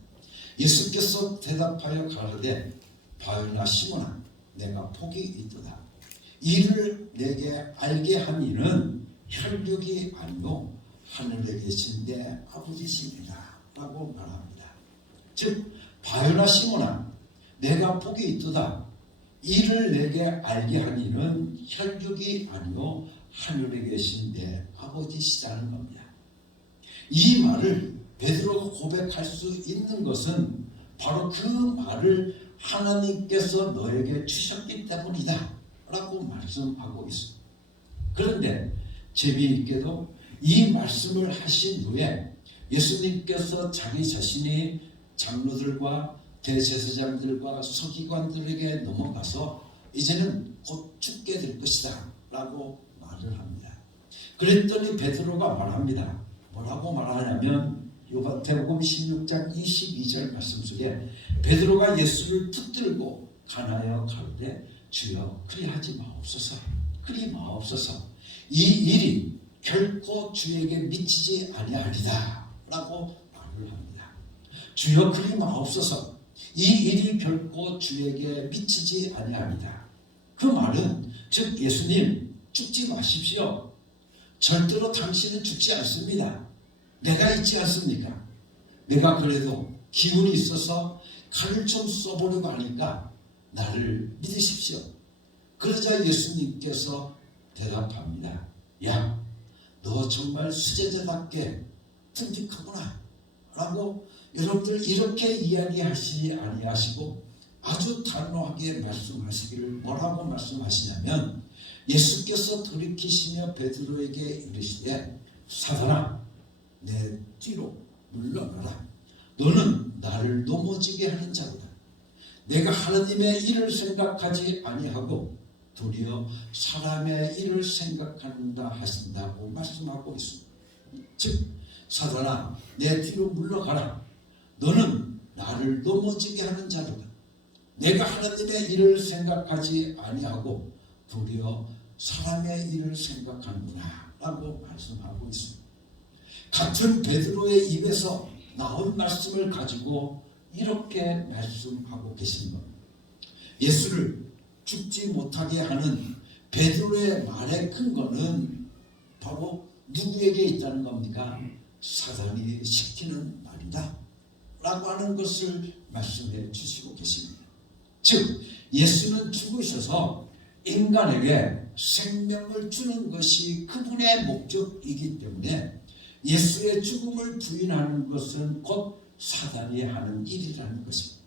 예수께서 대답하여 가라되 바요나 시몬아 내가 복이 있도다. 이를 내게 알게 한 이는 혈육이 아니요 하늘에 계신 내 아버지시니라 라고 말합니다. 즉 바요나 시몬아 내가 복이 있도다. 이를 내게 알게 한 이는 혈육이 아니요 하늘에 계신 내 아버지시라는 겁니다. 이 말을 베드로가 고백할 수 있는 것은 바로 그 말을 하나님께서 너에게 주셨기 때문이다 라고 말씀하고 있습니다. 그런데 재미있게도 이 말씀을 하신 후에 예수님께서 자기 자신이 장로들과 대제사장들과 서기관들에게 넘어가서 이제는 곧 죽게 될 것이다 라고 말을 합니다. 그랬더니 베드로가 말합니다. 뭐라고 말하냐면 요한복음 16장 22절 말씀 속에 베드로가 예수를 붙들고 가나여 가로되 주여 그리하지 마옵소서 그리 마옵소서 이 일이 결코 주에게 미치지 아니하리다 라고 말을 합니다. 주여 그리 마옵소서 이 일이 결코 주에게 미치지 아니하리다. 그 말은 즉 예수님 죽지 마십시오. 절대로 당신은 죽지 않습니다. 내가 있지 않습니까? 내가 그래도 기운이 있어서 칼을 좀 써보려고 하니까 나를 믿으십시오. 그러자 예수님께서 대답합니다. 야, 너 정말 수제자답게 듬직하구나 라고 여러분들 이렇게 이야기하시지 아니하시고 아주 단호하게 말씀하시기를 뭐라고 말씀하시냐면 예수께서 돌이키시며 베드로에게 이르시되 사단아 내 뒤로 물러가라. 너는 나를 넘어지게 하는 자로다. 내가 하나님의 일을 생각하지 아니하고 도리어 사람의 일을 생각한다 하신다고 말씀하고 있습니다. 즉 사단아 내 뒤로 물러가라. 너는 나를 넘어지게 하는 자로다. 내가 하나님의 일을 생각하지 아니하고 도리어 사람의 일을 생각하는구나 라고 말씀하고 있습니다. 같은 베드로의 입에서 나온 말씀을 가지고 이렇게 말씀하고 계신 겁니다. 예수를 죽지 못하게 하는 베드로의 말의 근거는 바로 누구에게 있다는 겁니까? 사단이 시키는 말이다 라고 하는 것을 말씀해 주시고 계십니다. 즉 예수는 죽으셔서 인간에게 생명을 주는 것이 그분의 목적이기 때문에 예수의 죽음을 부인하는 것은 곧 사단이 하는 일이라는 것입니다.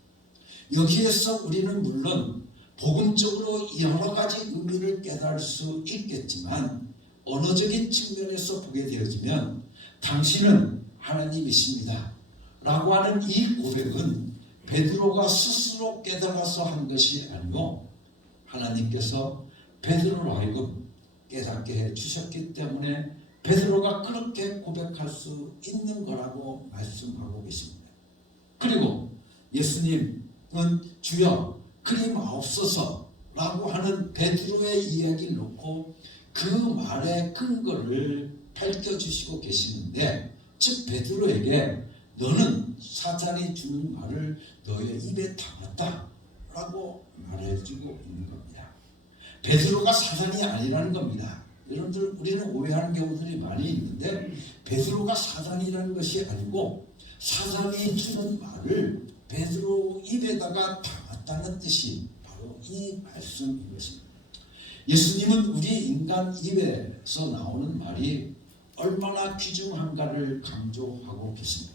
여기에서 우리는 물론 복음적으로 여러 가지 의미를 깨달을 수 있겠지만 언어적인 측면에서 보게 되어지면 당신은 하나님이십니다 라고 하는 이 고백은 베드로가 스스로 깨달아서 한 것이 아니고 하나님께서 베드로로 하여금 깨닫게 해주셨기 때문에 베드로가 그렇게 고백할 수 있는 거라고 말씀하고 계십니다. 그리고 예수님은 주여 그리 마옵소서 라고 하는 베드로의 이야기를 놓고 그 말의 근거를 밝혀주시고 계시는데 즉 베드로에게 너는 사탄이 주는 말을 너의 입에 담았다 라고 말해주고 있는 겁니다. 베드로가 사탄이 아니라는 겁니다. 여러분들 우리는 오해하는 경우들이 많이 있는데 베드로가 사단이라는 것이 아니고 사단이 주는 말을 베드로 입에다가 담았다는 뜻이 바로 이 말씀인 것입니다. 예수님은 우리 인간 입에서 나오는 말이 얼마나 귀중한가를 강조하고 계십니다.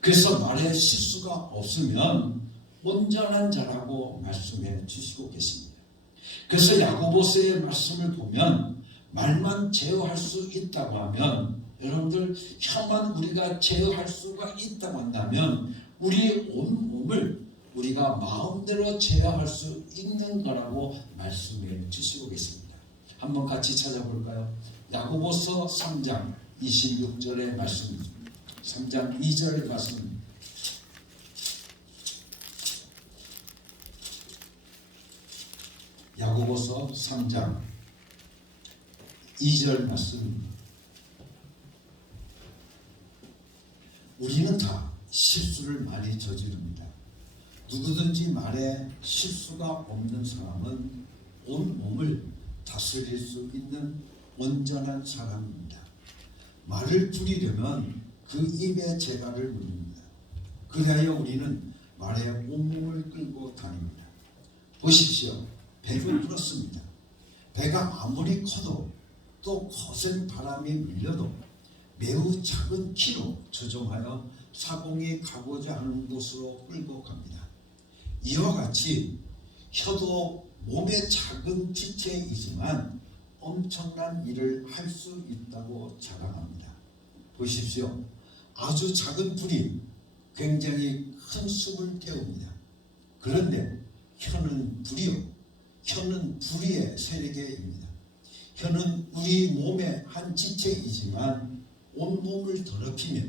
그래서 말에 실수가 없으면 온전한 자라고 말씀해 주시고 계십니다. 그래서 야고보서의 말씀을 보면 말만 제어할 수 있다고 하면 여러분들 혀만 우리가 제어할 수가 있다고 한다면 우리 온 몸을 우리가 마음대로 제어할 수 있는 거라고 말씀해 주시고 계십니다. 한번 같이 찾아볼까요? 야고보서 3장 26절의 말씀입니다. 3장 2절의 말씀. 야고보서 3장 2절 말씀. 우리는 다 실수를 많이 저지릅니다. 누구든지 말에 실수가 없는 사람은 온 몸을 다스릴 수 있는 온전한 사람입니다. 말을 줄이려면 그 입에 재갈을 누릅니다. 그리하여 우리는 말에 온몸을 끌고 다닙니다. 보십시오. 배도 그렇습니다. 배가 아무리 커도 또 거센 바람이 밀려도 매우 작은 키로 조종하여 사공이 가고자 하는 곳으로 끌고 갑니다. 이와 같이 혀도 몸의 작은 지체이지만 엄청난 일을 할 수 있다고 자랑합니다. 보십시오. 아주 작은 불이 굉장히 큰 숲을 태웁니다. 그런데 혀는 불이요. 혀는 불의의 세계입니다. 혀는 우리 몸의 한 지체이지만 온몸을 더럽히며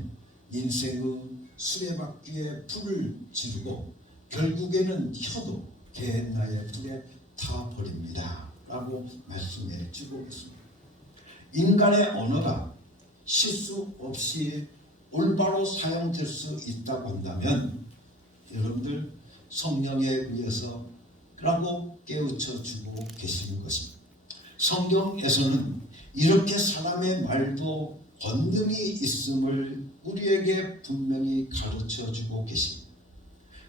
인생의 수레바퀴에 불을 지르고 결국에는 혀도 게헨나의 불에 타버립니다. 라고 말씀해 주고 있습니다. 인간의 언어가 실수 없이 올바로 사용될 수 있다고 한다면 여러분들 성령에 의해서 라고 깨우쳐 주고 계시는 것입니다. 성경에서는 이렇게 사람의 말도 권능이 있음을 우리에게 분명히 가르쳐 주고 계십니다.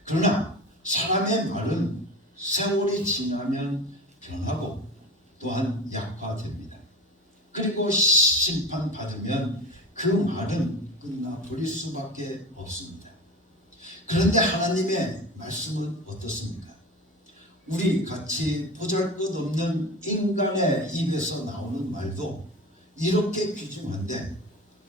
그러나 사람의 말은 세월이 지나면 변하고 또한 약화됩니다. 그리고 심판받으면 그 말은 끝나버릴 수밖에 없습니다. 그런데 하나님의 말씀은 어떻습니까? 우리 같이 보잘것없는 인간의 입에서 나오는 말도 이렇게 귀중한데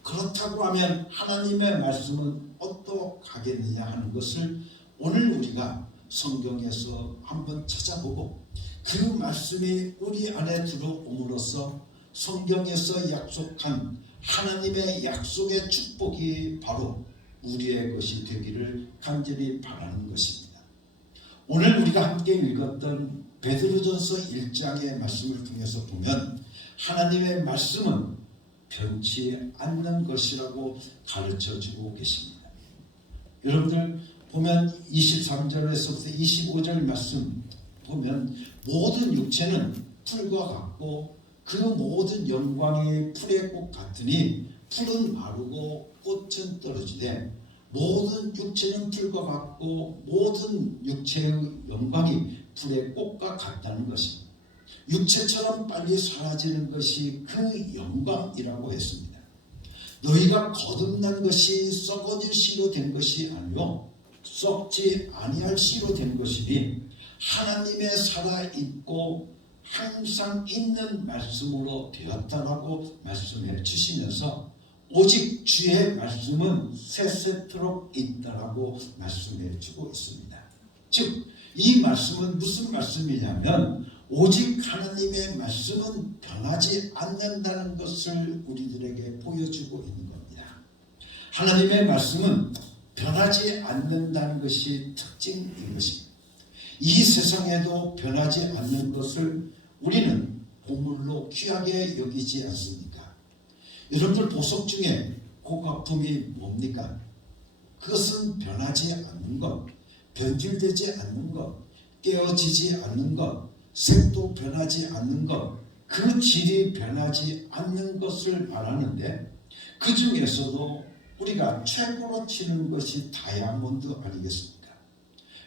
그렇다고 하면 하나님의 말씀은 어떡하겠느냐 하는 것을 오늘 우리가 성경에서 한번 찾아보고 그 말씀이 우리 안에 들어옴으로써 성경에서 약속한 하나님의 약속의 축복이 바로 우리의 것이 되기를 간절히 바라는 것입니다. 오늘 우리가 함께 읽었던 베드로전서 1장의 말씀을 통해서 보면 하나님의 말씀은 변치 않는 것이라고 가르쳐주고 계십니다. 여러분들 보면 23절에서부터 25절 말씀 보면 모든 육체는 풀과 같고 그 모든 영광이 풀의 꽃 같으니 풀은 마르고 꽃은 떨어지되 모든 육체는 풀과 같고 모든 육체의 영광이 풀의 꽃과 같다는 것입니다. 육체처럼 빨리 사라지는 것이 그 영광이라고 했습니다. 너희가 거듭난 것이 썩어질 씨로 된 것이 아니요 썩지 아니할 씨로 된 것이니 하나님의 살아있고 항상 있는 말씀으로 되었다라고 말씀해 주시면서 오직 주의 말씀은 세세토록 있다라고 말씀해 주고 있습니다. 즉 이 말씀은 무슨 말씀이냐면 오직 하나님의 말씀은 변하지 않는다는 것을 우리들에게 보여주고 있는 겁니다. 하나님의 말씀은 변하지 않는다는 것이 특징인 것입니다. 이 세상에도 변하지 않는 것을 우리는 보물로 귀하게 여기지 않습니까? 여러분들 보석 중에 고가품이 뭡니까? 그것은 변하지 않는 것, 변질되지 않는 것, 깨어지지 않는 것, 색도 변하지 않는 것, 그 질이 변하지 않는 것을 말하는데, 그 중에서도 우리가 최고로 치는 것이 다이아몬드 아니겠습니까?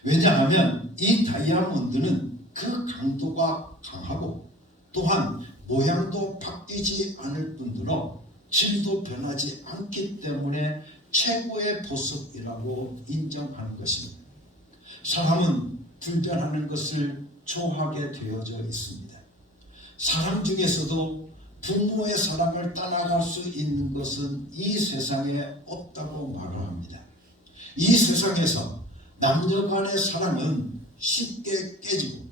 왜냐하면 이 다이아몬드는 그 강도가 강하고 또한 모양도 바뀌지 않을 뿐더러 질도 변하지 않기 때문에 최고의 보석이라고 인정하는 것입니다. 사람은 불변하는 것을 좋아하게 되어져 있습니다. 사람 중에서도 부모의 사랑을 따라갈 수 있는 것은 이 세상에 없다고 말을 합니다. 이 세상에서 남녀 간의 사랑은 쉽게 깨지고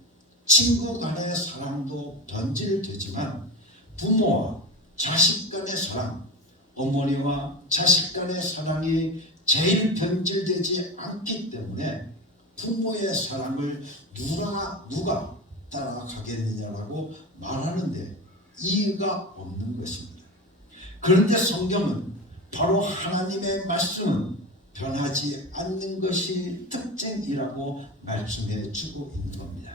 친구 간의 사랑도 변질되지만 부모와 자식 간의 사랑, 어머니와 자식 간의 사랑이 제일 변질되지 않기 때문에 부모의 사랑을 누가 따라가겠느냐라고 말하는데 이유가 없는 것입니다. 그런데 성경은 바로 하나님의 말씀은 변하지 않는 것이 특징이라고 말씀해 주고 있는 겁니다.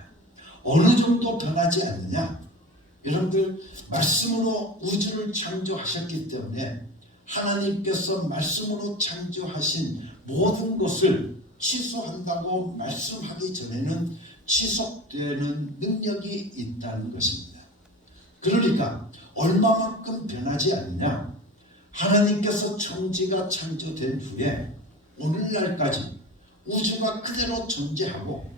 어느 정도 변하지 않느냐? 여러분들, 말씀으로 우주를 창조하셨기 때문에 하나님께서 말씀으로 창조하신 모든 것을 취소한다고 말씀하기 전에는 지속되는 능력이 있다는 것입니다. 그러니까 얼마만큼 변하지 않느냐? 하나님께서 천지가 창조된 후에 오늘날까지 우주가 그대로 존재하고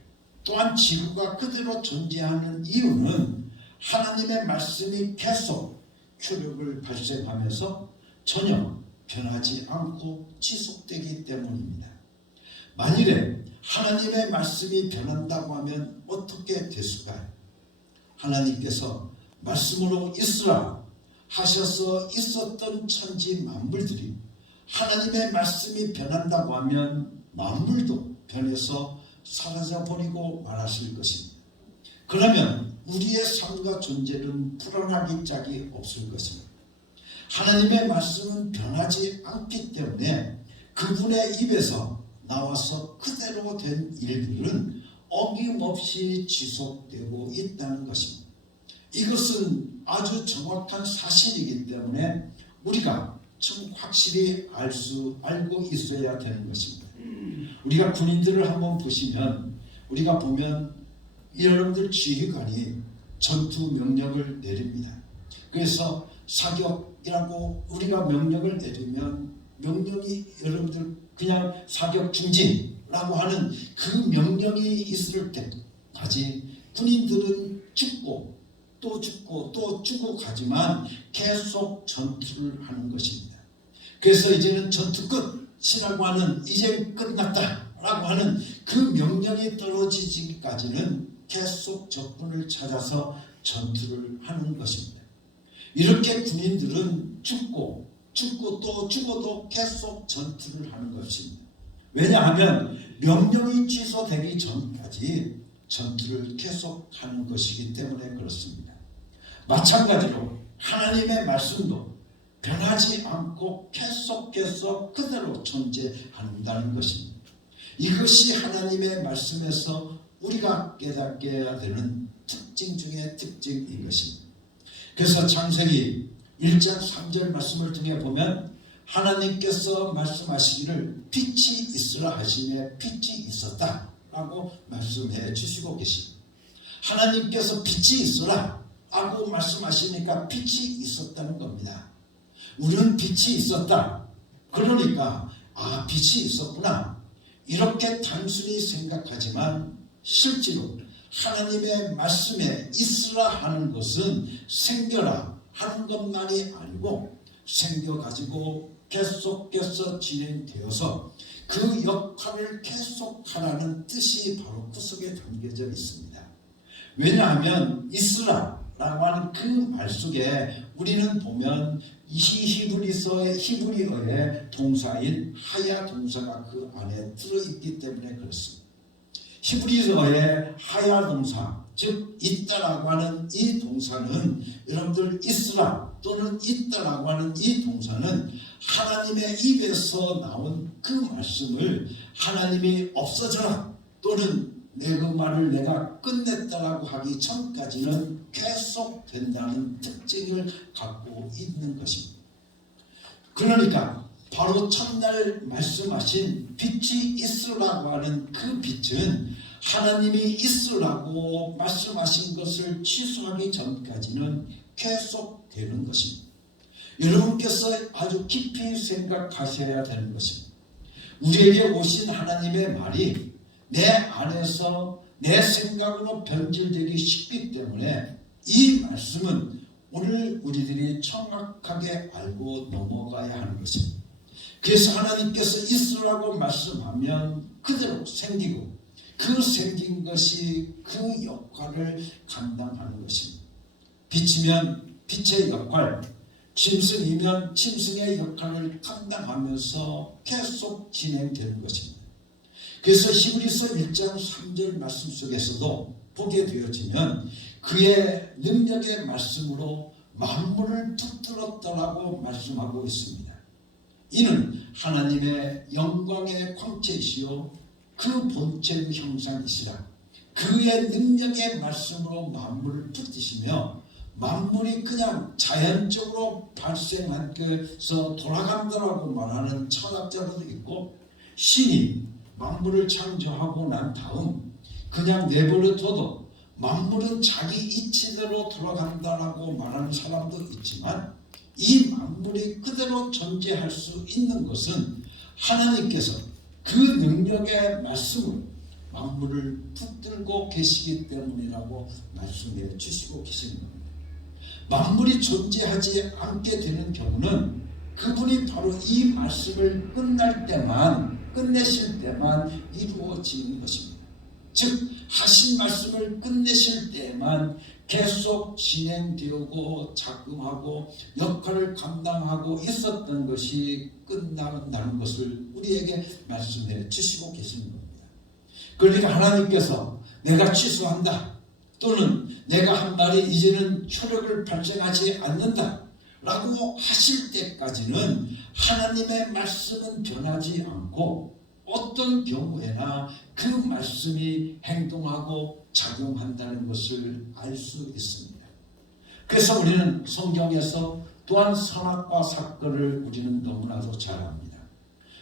또한 지구가 그대로 존재하는 이유는 하나님의 말씀이 계속 효력을 발생하면서 전혀 변하지 않고 지속되기 때문입니다. 만일에 하나님의 말씀이 변한다고 하면 어떻게 됐을까요? 하나님께서 말씀으로 있으라 하셔서 있었던 천지 만물들이 하나님의 말씀이 변한다고 하면 만물도 변해서 사라져버리고 말하실 것입니다. 그러면 우리의 삶과 존재는 불안하기 짝이 없을 것입니다. 하나님의 말씀은 변하지 않기 때문에 그분의 입에서 나와서 그대로 된 일들은 어김없이 지속되고 있다는 것입니다. 이것은 아주 정확한 사실이기 때문에 우리가 좀 확실히 알고 있어야 되는 것입니다. 우리가 군인들을 한번 보시면 우리가 보면 여러분들 지휘관이 전투 명령을 내립니다. 그래서 사격이라고 우리가 명령을 내리면 명령이 여러분들 그냥 사격 중지라고 하는 그 명령이 있을 때까지 군인들은 죽고 또 죽고 또 죽고 가지만 계속 전투를 하는 것입니다. 그래서 이제는 전투 끝이라고 하는 이제 끝났다라고 하는 그 명령이 떨어지기까지는 계속 적군을 찾아서 전투를 하는 것입니다. 이렇게 군인들은 죽고 또 죽어도 계속 전투를 하는 것입니다. 왜냐하면 명령이 취소되기 전까지 전투를 계속 하는 것이기 때문에 그렇습니다. 마찬가지로 하나님의 말씀도 변하지 않고 계속해서 그대로 존재한다는 것입니다. 이것이 하나님의 말씀에서 우리가 깨닫게 되는 특징 중에 특징인 것입니다. 그래서 창세기 1장 3절 말씀을 통해 보면 하나님께서 말씀하시기를 빛이 있으라 하시매 빛이 있었다 라고 말씀해 주시고 계십니다. 하나님께서 빛이 있으라 라고 말씀하시니까 빛이 있었다는 겁니다. 우리는 빛이 있었다. 그러니까 빛이 있었구나. 이렇게 단순히 생각하지만 실제로 하나님의 말씀에 있으라 하는 것은 생겨라 하는 것만이 아니고 생겨가지고 계속해서 진행되어서 그 역할을 계속하라는 뜻이 바로 그 속에 담겨져 있습니다. 왜냐하면 있으라라고 하는 그 말 속에 우리는 보면 히브리어의 동사인 하야 동사가 그 안에 들어있기 때문에 그렇습니다. 히브리어의 하야 동사, 즉 있다라고 하는 이 동사는 여러분들 있으라 또는 있다라고 하는 이 동사는 하나님의 입에서 나온 그 말씀을 하나님이 없어져라 또는 내 그 말을 내가 끝냈다라고 하기 전까지는 계속 된다는 특징을 갖고 있는 것입니다. 그러니까 바로 첫날 말씀하신 빛이 있으라고 하는 그 빛은 하나님이 있으라고 말씀하신 것을 취소하기 전까지는 계속 되는 것입니다. 여러분께서 아주 깊이 생각하셔야 되는 것입니다. 우리에게 오신 하나님의 말이 내 안에서 내 생각으로 변질되기 쉽기 때문에 이 말씀은 오늘 우리들이 정확하게 알고 넘어가야 하는 것입니다. 그래서 하나님께서 있으라고 말씀하면 그대로 생기고 그 생긴 것이 그 역할을 감당하는 것입니다. 빛이면 빛의 역할, 짐승이면 짐승의 역할을 감당하면서 계속 진행되는 것입니다. 그래서 히브리서 1장 3절 말씀 속에서도 보게 되어지면 그의 능력의 말씀으로 만물을 붙들었다라고 말씀하고 있습니다. 이는 하나님의 영광의 광채이시요 그 본체의 형상이시라. 그의 능력의 말씀으로 만물을 붙드시며 만물이 그냥 자연적으로 발생한 것에서 돌아간다라고 말하는 철학자도 있고, 신이 만물을 창조하고 난 다음 그냥 내버려둬도 만물은 자기 이치대로 돌아간다라고 말하는 사람도 있지만, 이 만물이 그대로 존재할 수 있는 것은 하나님께서 그 능력의 말씀으로 만물을 붙들고 계시기 때문이라고 말씀해 주시고 계십니다. 만물이 존재하지 않게 되는 경우는 그분이 바로 이 말씀을 끝내실 때만 이루어지는 것입니다. 즉 하신 말씀을 끝내실 때만 계속 진행되고 작동하고 역할을 감당하고 있었던 것이 끝난다는 것을 우리에게 말씀해 주시고 계시는 겁니다. 그러니까 하나님께서 내가 취소한다, 또는 내가 한 말이 이제는 효력을 발생하지 않는다 라고 하실 때까지는 하나님의 말씀은 변하지 않고 어떤 경우에나 그 말씀이 행동하고 작용한다는 것을 알 수 있습니다. 그래서 우리는 성경에서 또한 선악과 사건을 우리는 너무나도 잘 압니다.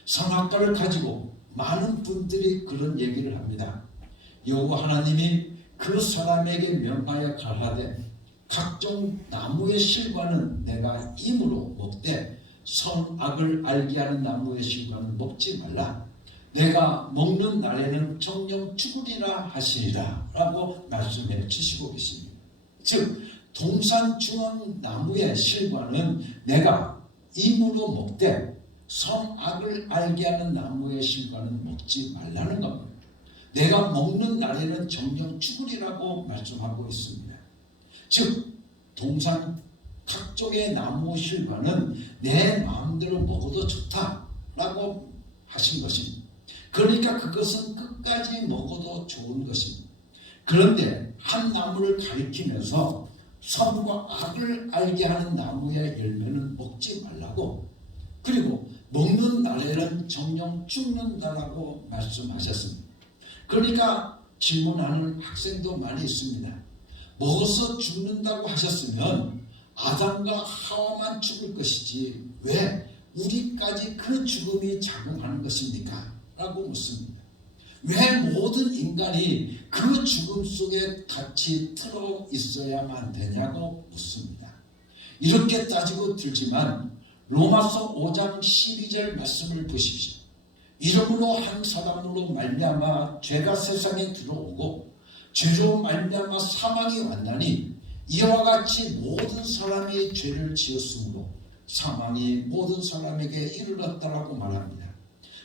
선악과를 가지고 많은 분들이 그런 얘기를 합니다. 여호와 하나님이 그 사람에게 명하여 가라되 각종 나무의 실과는 내가 임으로 먹되 선악을 알게 하는 나무의 실과는 먹지 말라. 내가 먹는 날에는 정령 죽으리라 하시리라 라고 말씀해 주시고 계십니다. 즉 동산중원 나무의 실과는 내가 임으로 먹되 선악을 알게 하는 나무의 실과는 먹지 말라는 겁니다. 내가 먹는 날에는 정령 죽으리라고 말씀하고 있습니다. 즉 동산 각종의 나무 실과는 내 마음대로 먹어도 좋다라고 하신 것입니다. 그러니까 그것은 끝까지 먹어도 좋은 것입니다. 그런데 한 나무를 가리키면서 선과 악을 알게 하는 나무의 열매는 먹지 말라고, 그리고 먹는 날에는 정령 죽는다라고 말씀하셨습니다. 그러니까 질문하는 학생도 많이 있습니다. 먹어서 죽는다고 하셨으면 아담과 하와만 죽을 것이지 왜 우리까지 그 죽음이 작용하는 것입니까? 라고 묻습니다. 왜 모든 인간이 그 죽음 속에 같이 들어 있어야만 되냐고 묻습니다. 이렇게 따지고 들지만 로마서 5장 12절 말씀을 보십시오. 이름으로 한 사람으로 말미암아 죄가 세상에 들어오고 죄로 말미암아 사망이 왔나니 이와 같이 모든 사람이 죄를 지었으므로 사망이 모든 사람에게 이르렀다라고 말합니다.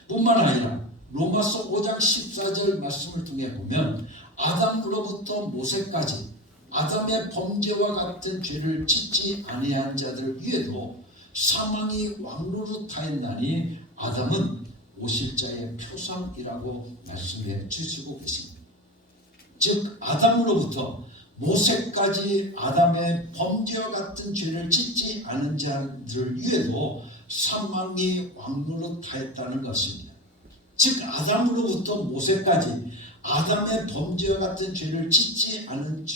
뿐만 아니라 로마서 5장 14절 말씀을 통해 보면 아담으로부터 모세까지 아담의 범죄와 같은 죄를 짓지 아니한 자들 위에도 사망이 왕노릇하였나니 아담은 오실 자의 표상이라고 말씀해 주시고 계십니다. 즉 아담으로부터 모세까지 아담의 범죄와 같은 죄를 짓지 않은 자들 위에도 사망이 왕노릇하였다는 것입니다. 즉 아담으로부터 모세까지 아담의 범죄와 같은 죄를 짓지 않은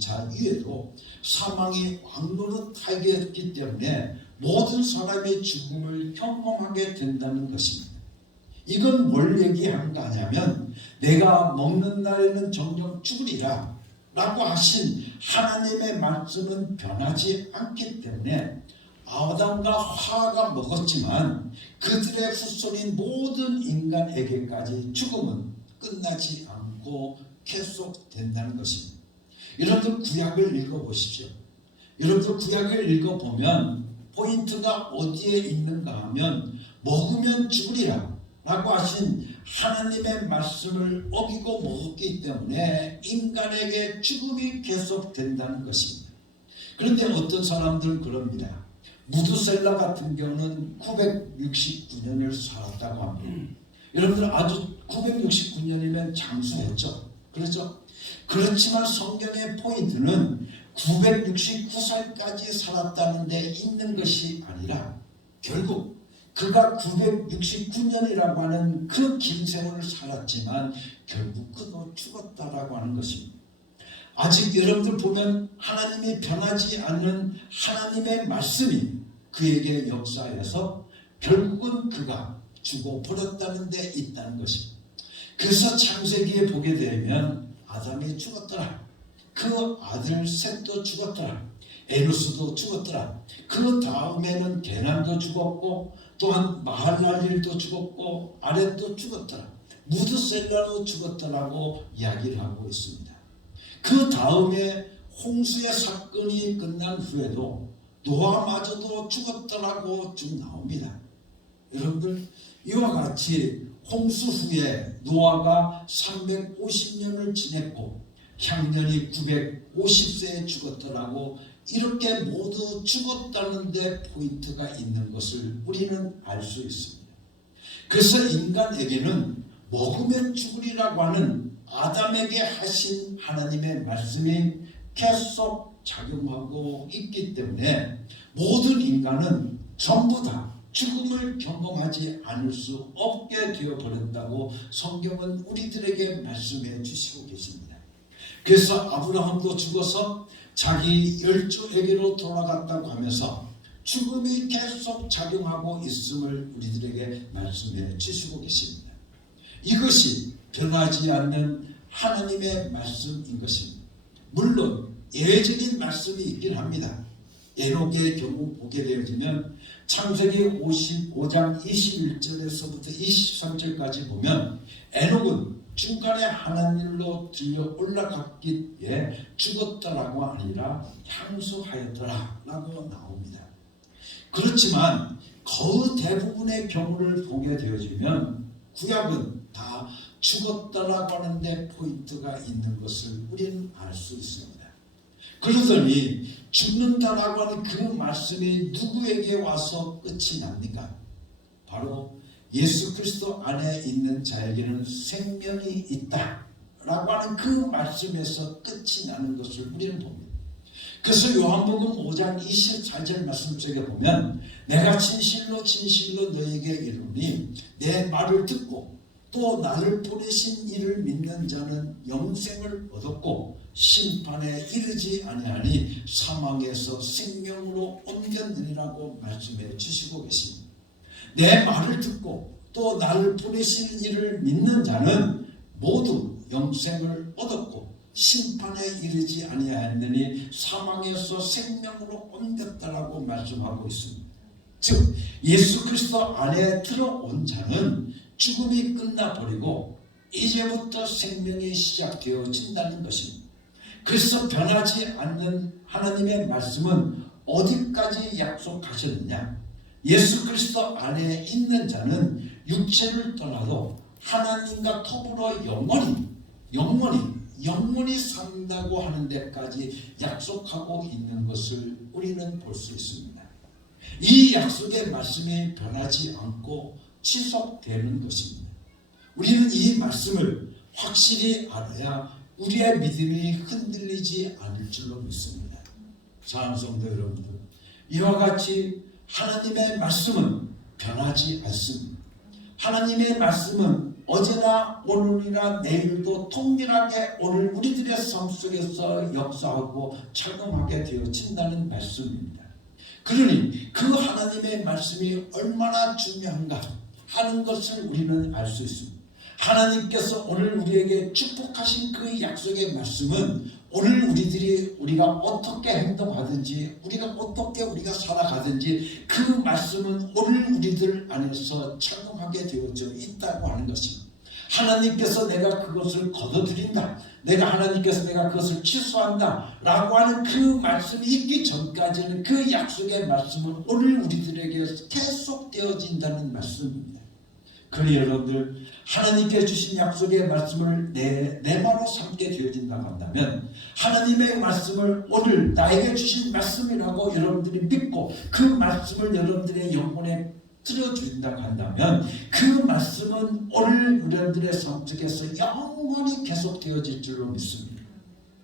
자 위에도 사망이 왕노릇하게 했기 때문에 모든 사람의 죽음을 경험하게 된다는 것입니다. 이건 뭘 얘기하는 거 아냐면 내가 먹는 날에는 정녕 죽으리라 라고 하신 하나님의 말씀은 변하지 않기 때문에 아담과 하와가 먹었지만 그들의 후손인 모든 인간에게까지 죽음은 끝나지 않고 계속된다는 것입니다. 여러분들 구약을 읽어보십시오. 여러분들 구약을 읽어보면 포인트가 어디에 있는가 하면 먹으면 죽으리라 라고 하신 하나님의 말씀을 어기고 먹었기 때문에 인간에게 죽음이 계속된다는 것입니다. 그런데 어떤 사람들은 그럽니다. 무드셀라 같은 경우는 969년을 살았다고 합니다. 여러분들 아주 969년이면 장수했죠. 그렇죠? 그렇지만 성경의 포인트는 969살까지 살았다는 데 있는 것이 아니라 결국 그가 969년이라고 하는 그 긴 세월을 살았지만 결국 그도 죽었다라고 하는 것입니다. 아직 여러분들 보면 하나님이 변하지 않는 하나님의 말씀이 그에게 역사해서 결국은 그가 죽어버렸다는 데 있다는 것입니다. 그래서 창세기에 보게 되면 아담이 죽었더라. 그 아들 셋도 죽었더라. 에노스도 죽었더라. 그 다음에는 게남도 죽었고 또한 마할랄일도 죽었고 아렛도 죽었더라. 무드셀라도 죽었더라고 이야기를 하고 있습니다. 그 다음에 홍수의 사건이 끝난 후에도 노아마저도 죽었더라고 쭉 나옵니다. 여러분들 이와 같이 홍수 후에 노아가 350년을 지냈고 향년이 950세에 죽었더라고 이렇게 모두 죽었다는 데 포인트가 있는 것을 우리는 알 수 있습니다. 그래서 인간에게는 먹으면 죽으리라고 하는 아담에게 하신 하나님의 말씀이 계속 작용하고 있기 때문에 모든 인간은 전부 다 죽음을 경험하지 않을 수 없게 되어버렸다고 성경은 우리들에게 말씀해 주시고 계십니다. 그래서 아브라함도 죽어서 자기 열조에게로 돌아갔다고 하면서 죽음이 계속 작용하고 있음을 우리들에게 말씀해 주시고 계십니다. 이것이 변하지 않는 하나님의 말씀인 것입니다. 물론 예외적인 말씀이 있긴 합니다. 에녹의 경우 보게 되어지면 창세기 55장 21절에서부터 23절까지 보면 에녹은 중간에 하나님으로 들려 올라갔기에 죽었더라고 아니라 향수하였더라 라고 나옵니다. 그렇지만 거의 대부분의 경우를 보게 되어지면 구약은 다 죽었다라고 하는데 포인트가 있는 것을 우리는 알 수 있습니다. 그러더니 죽는다라고 하는 그 말씀이 누구에게 와서 끝이 납니까? 바로 예수 그리스도 안에 있는 자에게는 생명이 있다라고 하는 그 말씀에서 끝이 나는 것을 우리는 봅니다. 그래서 요한복음 5장 24절 말씀 속에 보면 내가 진실로 진실로 너에게 이르노니 내 말을 듣고 또 나를 보내신 이를 믿는 자는 영생을 얻었고 심판에 이르지 아니하니 사망에서 생명으로 옮겼느니라고 말씀해 주시고 계십니다. 내 말을 듣고 또 나를 보내신 이를 믿는 자는 모두 영생을 얻었고 심판에 이르지 아니하였느니 사망에서 생명으로 옮겼다라고 말씀하고 있습니다. 즉 예수 그리스도 안에 들어온 자는 죽음이 끝나버리고 이제부터 생명이 시작되어진다는 것입니다. 그래서 변하지 않는 하나님의 말씀은 어디까지 약속하셨느냐? 예수 그리스도 안에 있는 자는 육체를 떠나도 하나님과 더불어 영원히 산다고 하는 데까지 약속하고 있는 것을 우리는 볼 수 있습니다. 이 약속의 말씀이 변하지 않고 지속되는 것입니다. 우리는 이 말씀을 확실히 알아야 우리의 믿음이 흔들리지 않을 줄로 믿습니다. 사랑하는 성도 여러분들, 이와 같이 하나님의 말씀은 변하지 않습니다. 하나님의 말씀은 어제나 오늘이나 내일도 동일하게 오늘 우리들의 삶 속에서 역사하고 작용하게 되어진다는 말씀입니다. 그러니 그 하나님의 말씀이 얼마나 중요한가 하는 것을 우리는 알 수 있습니다. 하나님께서 오늘 우리에게 축복하신 그 약속의 말씀은 오늘 우리가 어떻게 행동하든지 우리가 살아가든지 그 말씀은 오늘 우리들 안에서 작용하게 되어져 있다고 하는 것입니다. 하나님께서 내가 그것을 거둬들인다, 하나님께서 내가 그것을 취소한다 라고 하는 그 말씀이 있기 전까지는 그 약속의 말씀은 오늘 우리들에게 계속 되어진다는 말씀입니다. 그러니 여러분들, 하나님께 주신 약속의 말씀을 내 마로 삼게 되어진다고 한다면 하나님의 말씀을 오늘 나에게 주신 말씀이라고 여러분들이 믿고 그 말씀을 여러분들의 영혼에 들어준다고 한다면 그 말씀은 오늘 여러분들의 삶 속에서 영원히 계속 되어질 줄로 믿습니다.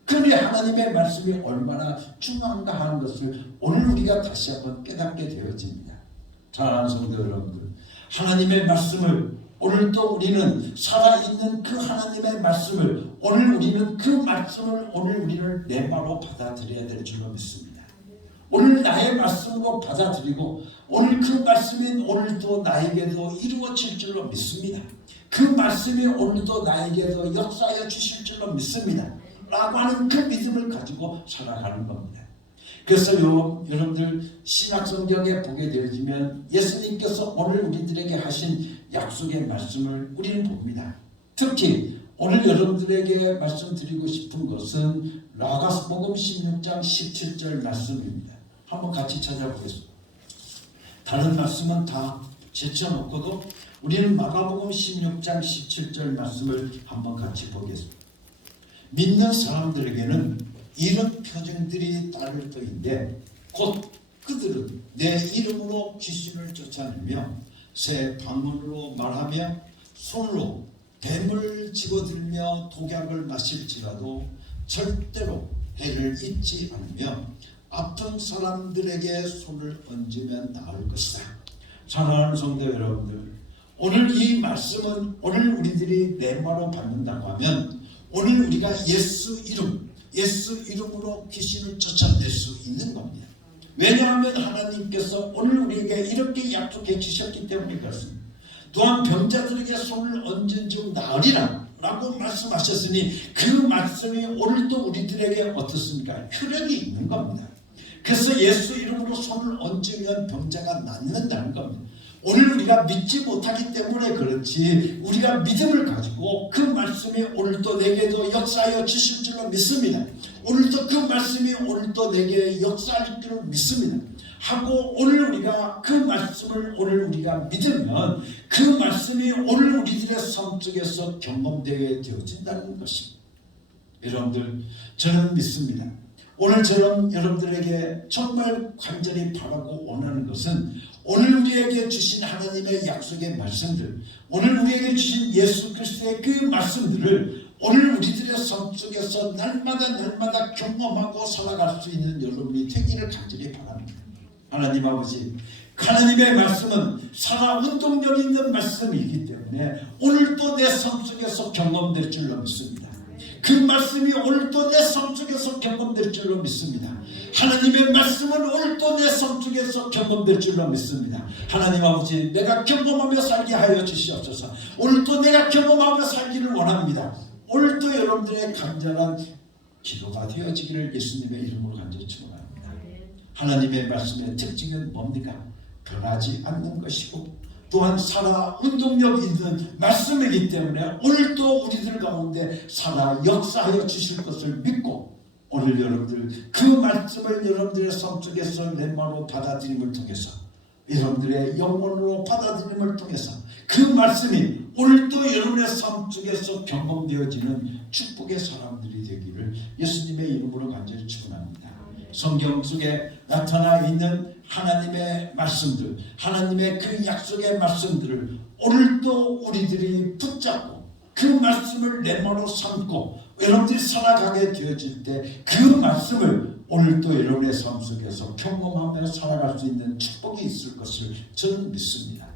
그러니 하나님의 말씀이 얼마나 중요한가 하는 것을 오늘 우리가 다시 한번 깨닫게 되어집니다. 사랑하는 성도 여러분들, 하나님의 말씀을 오늘도 우리는 살아있는 그 하나님의 말씀을 오늘 우리는 내 마로 받아들여야 될 줄로 믿습니다. 오늘 나의 말씀으로 받아들이고 오늘 그 말씀이 오늘도 나에게도 이루어질 줄로 믿습니다. 그 말씀이 오늘도 나에게도 역사하여 주실 줄로 믿습니다 라고 하는 그 믿음을 가지고 살아가는 겁니다. 그래서 여러분들 신약성경에 보게 되어지면 예수님께서 오늘 우리들에게 하신 약속의 말씀을 우리는 봅니다. 특히 오늘 여러분들에게 말씀드리고 싶은 것은 라가스복음 16장 17절 말씀입니다. 한번 같이 찾아보겠습니다. 다른 말씀은 다 제쳐놓고도 우리는 마가복음 16장 17절 말씀을 한번 같이 보겠습니다. 믿는 사람들에게는 이런 표징들이 따를 터인데 곧 그들은 내 이름으로 귀신을 쫓아내며 새 방언으로 말하며 손으로 뱀을 집어들며 독약을 마실지라도 절대로 해를 잊지 않으며 아픈 사람들에게 손을 얹으면 나을 것이다. 사랑하는 성도 여러분들, 오늘 이 말씀은 오늘 우리들이 내 말로 받는다고 하면 오늘 우리가 예수 이름으로 귀신을 쫓아낼 수 있는 겁니다. 왜냐하면 하나님께서 오늘 우리에게 이렇게 약속해 주셨기 때문에 그렇습니다. 또한 병자들에게 손을 얹은 즉 나으리라 라고 말씀하셨으니 그 말씀이 오늘도 우리들에게 어떻습니까? 효력이 있는 겁니다. 그래서 예수 이름으로 손을 얹으면 병자가 낫는다는 겁니다. 오늘 우리가 믿지 못하기 때문에 그렇지 우리가 믿음을 가지고 그 말씀이 오늘도 내게도 역사하여 주실 줄로 믿습니다. 오늘도 그 말씀이 오늘도 내게 역사할 줄로 믿습니다. 하고 오늘 우리가 그 말씀을 오늘 우리가 믿으면 그 말씀이 오늘 우리들의 삶 속에서 경험되게 되어진다는 것입니다. 여러분들, 저는 믿습니다. 오늘처럼 여러분들에게 정말 간절히 바라고 원하는 것은 오늘 우리에게 주신 하나님의 약속의 말씀들, 오늘 우리에게 주신 예수 그리스도의 그 말씀들을 오늘 우리들의 삶 속에서 날마다 경험하고 살아갈 수 있는 여러분이 되기를 간절히 바랍니다. 하나님 아버지, 하나님의 말씀은 살아 운동력 있는 말씀이기 때문에 오늘도 내 삶 속에서 경험될 줄로 믿습니다. 그 말씀이 오늘도 내 삶 속에서 경험될 줄로 믿습니다. 하나님의 말씀은 오늘도 내 삶 속에서 경험될 줄로 믿습니다. 하나님 아버지, 내가 경험하며 살게 하여 주시옵소서. 오늘도 내가 경험하며 살기를 원합니다. 오늘도 여러분들의 간절한 기도가 되어지기를 예수님의 이름으로 간절히 축원합니다. 하나님의 말씀의 특징은 뭡니까? 변하지 않는 것이고 또한 살아 운동력 있는 말씀이기 때문에 오늘도 우리들 가운데 살아 역사하여 주실 것을 믿고 오늘 여러분들 그 말씀을 여러분들의 삶 속에서 렘마로 받아들임을 통해서 여러분들의 영혼으로 받아들임을 통해서 그 말씀이 오늘도 여러분의 삶 속에서 경험되어지는 축복의 사람들이 되기를 예수님의 이름으로 간절히 축원합니다. 성경 속에 나타나 있는 하나님의 말씀들, 하나님의 그 약속의 말씀들을 오늘도 우리들이 붙잡고 그 말씀을 내 마음으로 삼고 여러분들이 살아가게 되어질 때 그 말씀을 오늘도 여러분의 삶 속에서 경험하며 살아갈 수 있는 축복이 있을 것을 저는 믿습니다.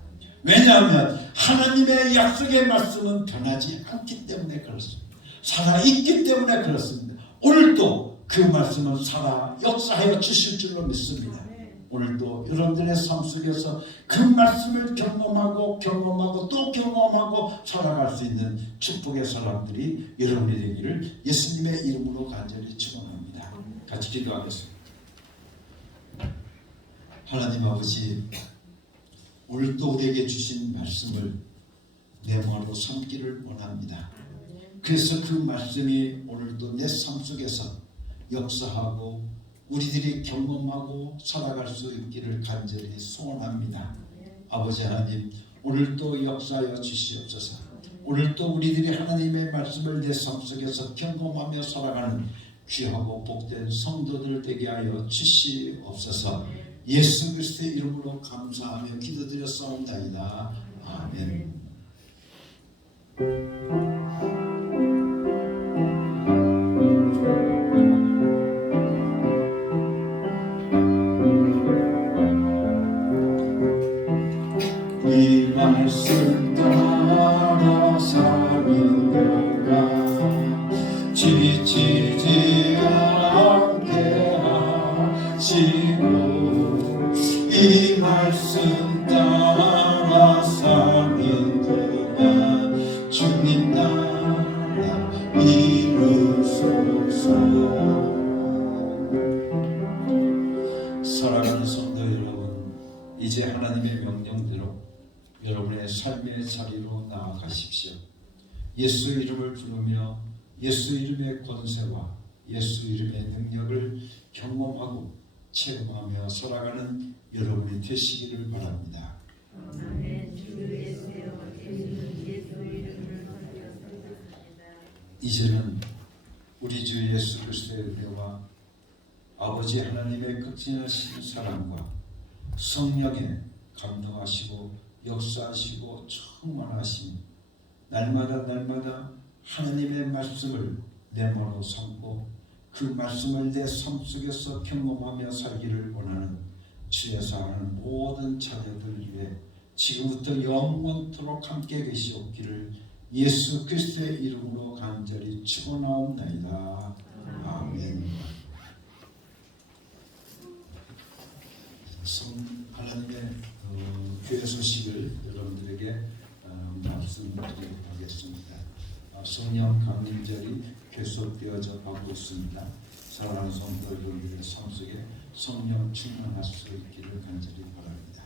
왜냐하면 하나님의 약속의 말씀은 변하지 않기 때문에 그렇습니다. 살아있기 때문에 그렇습니다. 오늘도 그 말씀은 살아 역사하여 주실 줄로 믿습니다. 오늘도 여러분들의 삶 속에서 그 말씀을 경험하고 또 경험하고 살아갈 수 있는 축복의 사람들이 여러분이 되기를 예수님의 이름으로 간절히 축원합니다. 같이 기도하겠습니다. 하나님 아버지, 오늘도 우리에게 주신 말씀을 내 마음으로 삼기를 원합니다. 그래서 그 말씀이 오늘도 내 삶 속에서 역사하고 우리들이 경험하고 살아갈 수 있기를 간절히 소원합니다. 아버지 하나님, 오늘도 역사하여 주시옵소서. 오늘도 우리들이 하나님의 말씀을 내 삶 속에서 경험하며 살아가는 귀하고 복된 성도들 되게 하여 주시옵소서. 예수 그리스도의 이름으로 감사하며 기도드렸사옵나이다. 아멘. 이 말씀 따라 사는 거가 지치지 않게 하시고 이 말씀 따라 사는 거가 주님 나라 이루소서. 사랑하는 성도 여러분, 이제 하나님의 명령대로 여러분의 삶의 자리로 나아가십시오. 예수 이름을 부르며 예수 이름의 권세와 예수 이름의 능력을 경험하고 체험하며 살아가는 여러분이 되시기를 바랍니다. 이제는 우리 주 예수 그리스도의 은혜와 아버지 하나님의 극진하신 사랑과 성령의 감동하시고 역사하시고 충만하심, 날마다 하나님의 말씀을 내 마음으로 삼고 그 말씀을 내 삶 속에서 경험하며 살기를 원하는 주의 사랑하는 모든 자녀들 위해 지금부터 영원토록 함께 계시옵기를 예수 그리스도의 이름으로 간절히 축원하옵나이다. 아멘. 하나님의 교회 소식을 여러분들에게 말씀드리도록 하겠습니다. 성령 강림절이 계속되어져 가고 있습니다. 사랑하는 성도 여러분들의 삶 속에 성령 충만할 수 있기를 간절히 바랍니다.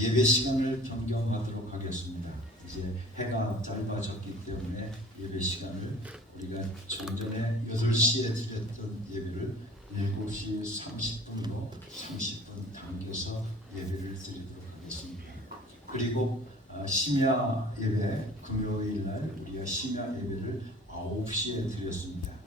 예배 시간을 변경하도록 하겠습니다. 이제 해가 짧아졌기 때문에 예배 시간을 우리가 좀 전에 8시에 드렸던 예배를 7시 30분으로 30분 당겨서 예배를 드리도록 하겠습니다. 그리고 심야 예배, 금요일 날 우리가 심야 예배를 9시에 드렸습니다.